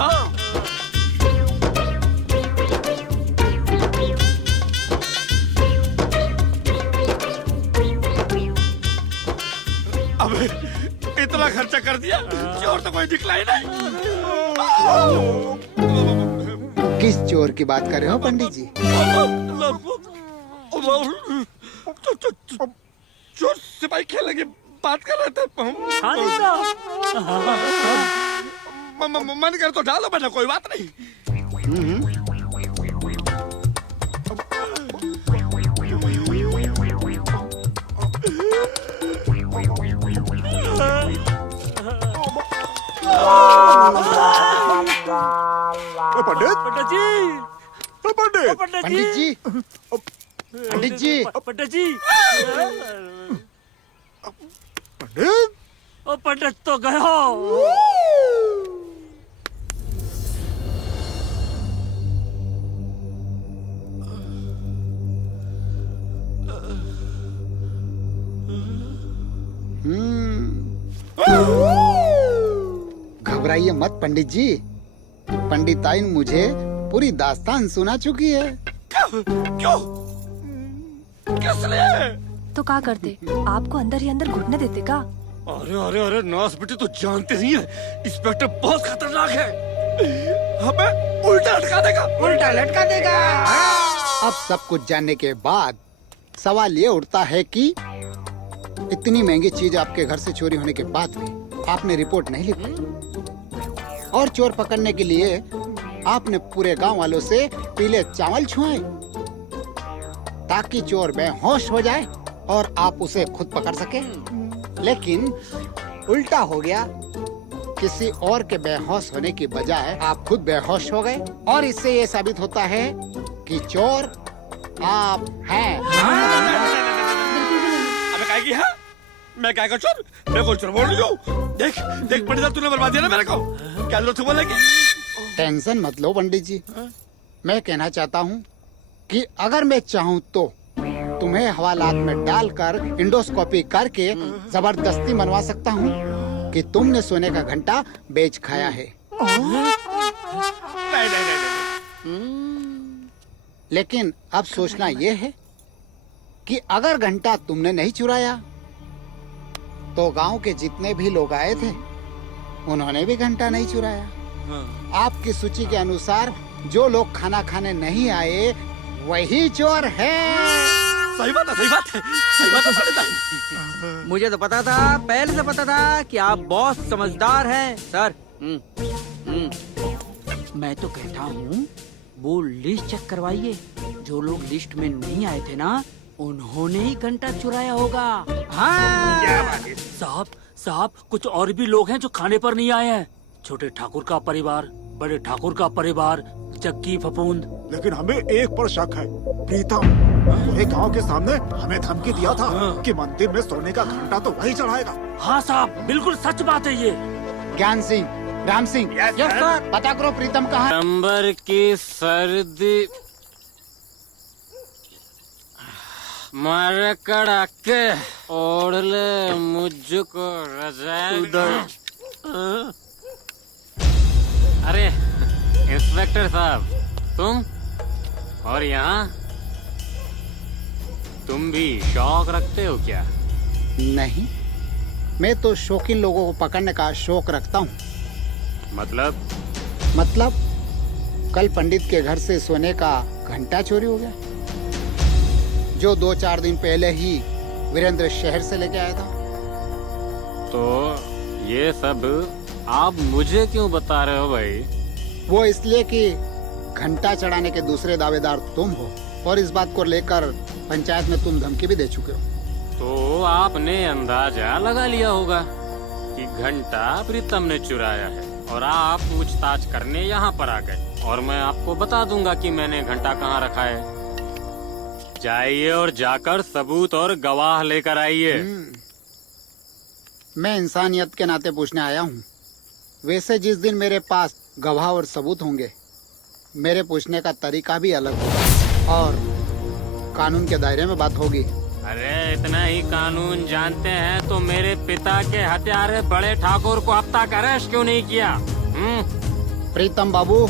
अबे इतना खर्चा कर दिया, चोर तो कोई दिखला ही नहीं। किस चोर की बात कर रहे हो पंडित जी? चोर सिपाही खेलने की बात कर रहे थे हम। मन कर तो डालो बेटा, कोई बात नहीं। पंडित पंडित जी, पंडित पंडित जी, पंडित जी, पंडित जी, पंडित ओ पंडित तो गयो। घबराइए मत पंडित जी, पंडिताइन मुझे पूरी दास्तान सुना चुकी है। क्यों? किस लिए? तो क्या करते, आपको अंदर ही अंदर घुटने देते का? अरे अरे अरे नास बेटी, तो जानते नहीं है इंस्पेक्टर बहुत खतरनाक है, हमें उल्टा लटका देगा। उल्टा लटका देगा। अब सब कुछ जानने के बाद सवाल ये उठता है कि इतनी महंगी चीज आपके घर से चोरी होने के बाद भी आपने रिपोर्ट नहीं लिखी, और चोर पकड़ने के लिए आपने पूरे गांव वालों से पीले चावल छुआए ताकि चोर बेहोश हो जाए और आप उसे खुद पकड़ सके। लेकिन उल्टा हो गया, किसी और के बेहोश होने की बजाय आप खुद बेहोश हो गए, और इससे ये साबित होता है कि चोर आप हैं। अबे काय की है? मैं काय का चोर? मैं कोई चोर बोल रही हूँ। देख देख पंडित साहब, तूने बर्बाद दिया ना मेरे को। क्या लो तू बोलेगी? टेंशन मत लो पंडित जी, मैं कहना चाहता हूँ कि अगर मैं चाहूँ तो तुम्हें हवालात में डालकर इंडोस्कोपी करके जबरदस्ती मनवा सकता हूँ कि तुमने सोने का घंटा बेच खाया है। लेकिन अब सोचना ये है कि अगर घंटा तुमने नहीं चुराया तो गांव के जितने भी लोग आए थे उन्होंने भी घंटा नहीं चुराया। आपकी सूची के अनुसार जो लोग खाना खाने नहीं आए वही चोर है। सही बात है, सही बात है, सही बात है पंडित साहब। मुझे तो पता था, पहले से पता था कि आप बहुत समझदार हैं सर। मैं तो कहता हूँ वो लिस्ट चेक करवाइए, जो लोग लिस्ट में नहीं आए थे ना उन्होंने ही घंटा चुराया होगा। हाँ साहब साहब, कुछ और भी लोग हैं जो खाने पर नहीं आए हैं। छोटे ठाकुर का परिवार, बड़े ठाकुर का परिवार, चक्की फफूंद। लेकिन हमें एक पर शक है, प्रीतम पूरे गांव के सामने हमें धमकी दिया था कि मंदिर में सोने का घंटा तो वही चढ़ाएगा। हाँ साहब, बिल्कुल सच बात है ये। ज्ञान सिंह, राम सिंह, यस सर। पता करो प्रीतम कहाँ। नंबर की सर्दी मारे कड़ाके ओढ़ ले मुझको रजाई। अरे इंस्पेक्टर साहब, तुम और यहाँ तुम भी शौक रखते हो क्या? नहीं, मैं तो शौकीन लोगों को पकड़ने का शौक रखता हूँ। मतलब कल पंडित के घर से सोने का घंटा चोरी हो गया, जो 2-4 दिन पहले ही वीरेंद्र शहर से लेके आया था। तो ये सब आप मुझे क्यों बता रहे हो भाई? वो इसलिए कि घंटा चढ़ाने के दूसरे दावेदार तुम हो, और इस बात को लेकर पंचायत में तुम धमकी भी दे चुके हो। तो आपने अंदाजा लगा लिया होगा कि घंटा प्रीतम ने चुराया है, और आप पूछताछ करने यहाँ पर आ गए, और मैं आपको बता दूंगा कि मैंने घंटा कहाँ रखा है। जाइए और जाकर सबूत और गवाह लेकर आइए। मैं इंसानियत के नाते पूछने आया हूँ। वैसे जिस दिन मेरे पास गवाह और सबूत होंगे, मेरे पूछने का तरीका भी अलग होगा और कानून के दायरे में बात होगी। अरे इतना ही कानून जानते हैं तो मेरे पिता के हत्यारे बड़े ठाकुर को अब तक अरेस्ट क्यों नहीं किया? प्रीतम बाबू,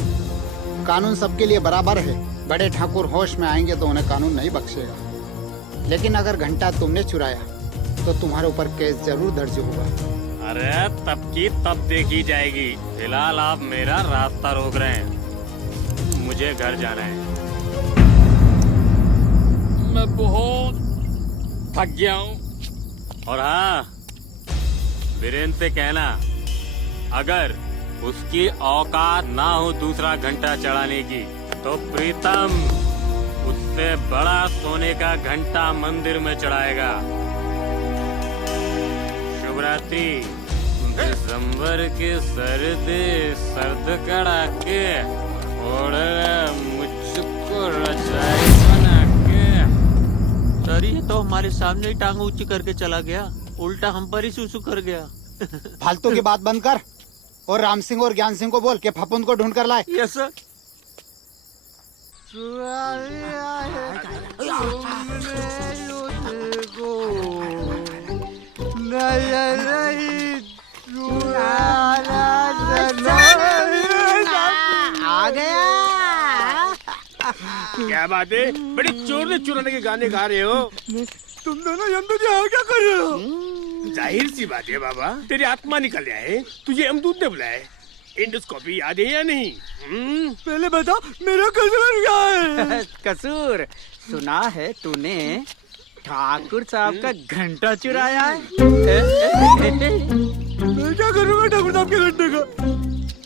कानून सबके लिए बराबर है। बड़े ठाकुर होश में आएंगे तो उन्हें कानून नहीं बख्शेगा, लेकिन अगर घंटा तुमने चुराया तो तुम्हारे ऊपर केस जरूर दर्ज होगा। अरे तब की तब देखी जाएगी। फिलहाल आप मेरा रास्ता रोक रहे हैं, मुझे घर जाना है। मैं बहुत थक गया हूँ। और हाँ, वीरेंद्र से कहना अगर उसकी औकात ना हो दूसरा घंटा चढ़ाने की तो प्रीतम उससे बड़ा सोने का घंटा मंदिर में चढ़ाएगा। शुभ रात्रि। दिसंबर के सर्द कड़ाके और मुझको रजाई बना के। सर ये तो हमारे सामने ही टांग ऊंची करके चला गया, उल्टा हम पर ही सुसु कर गया। फालतू की बात बंद कर और राम सिंह और ज्ञान सिंह को बोल के फपुंद को ढूंढ कर लाए। Yes sir. आ गया। क्या बात है, बड़ी चोर ने चुराने के गाने गा रहे हो। तुम दोनों यमदूत यहाँ क्या कर रहे हो? जाहिर सी बात है बाबा, तेरी आत्मा निकल गया है, तुझे यमदूत ने बुलाया है। इंडोस्कोपी याद है या नहीं? पहले बता मेरा कसूर क्या है? कसूर सुना है तूने ठाकुर साहब का घंटा चुराया है। मैं क्या करूँगा ठाकुर साहब के घंटे का?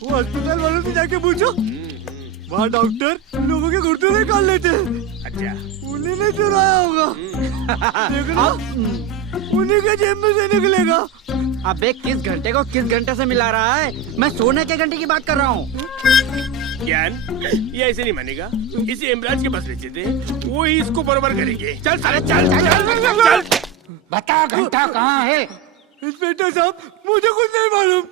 वो अस्पताल वालों से जाके पूछो, वहाँ डॉक्टर लोगों के घुटने निकाल लेते हैं। अच्छा, उन्हीं ने चुराया होगा। देखना, उन्हीं के जेब में से निकलेगा। अबे किस घंटे को किस घंटे से मिला रहा है? मैं सोने के घंटे की बात कर रहा हूँ। ज्ञान, ये ऐसे नहीं मानेगा। इसे इमराज के पास ले चलते, वो ही इसको बरोबर करेंगे। चल साले चल चल चल चल। बता घंटा कहाँ है? इंस्पेक्टर साहब मुझे कुछ नहीं मालूम।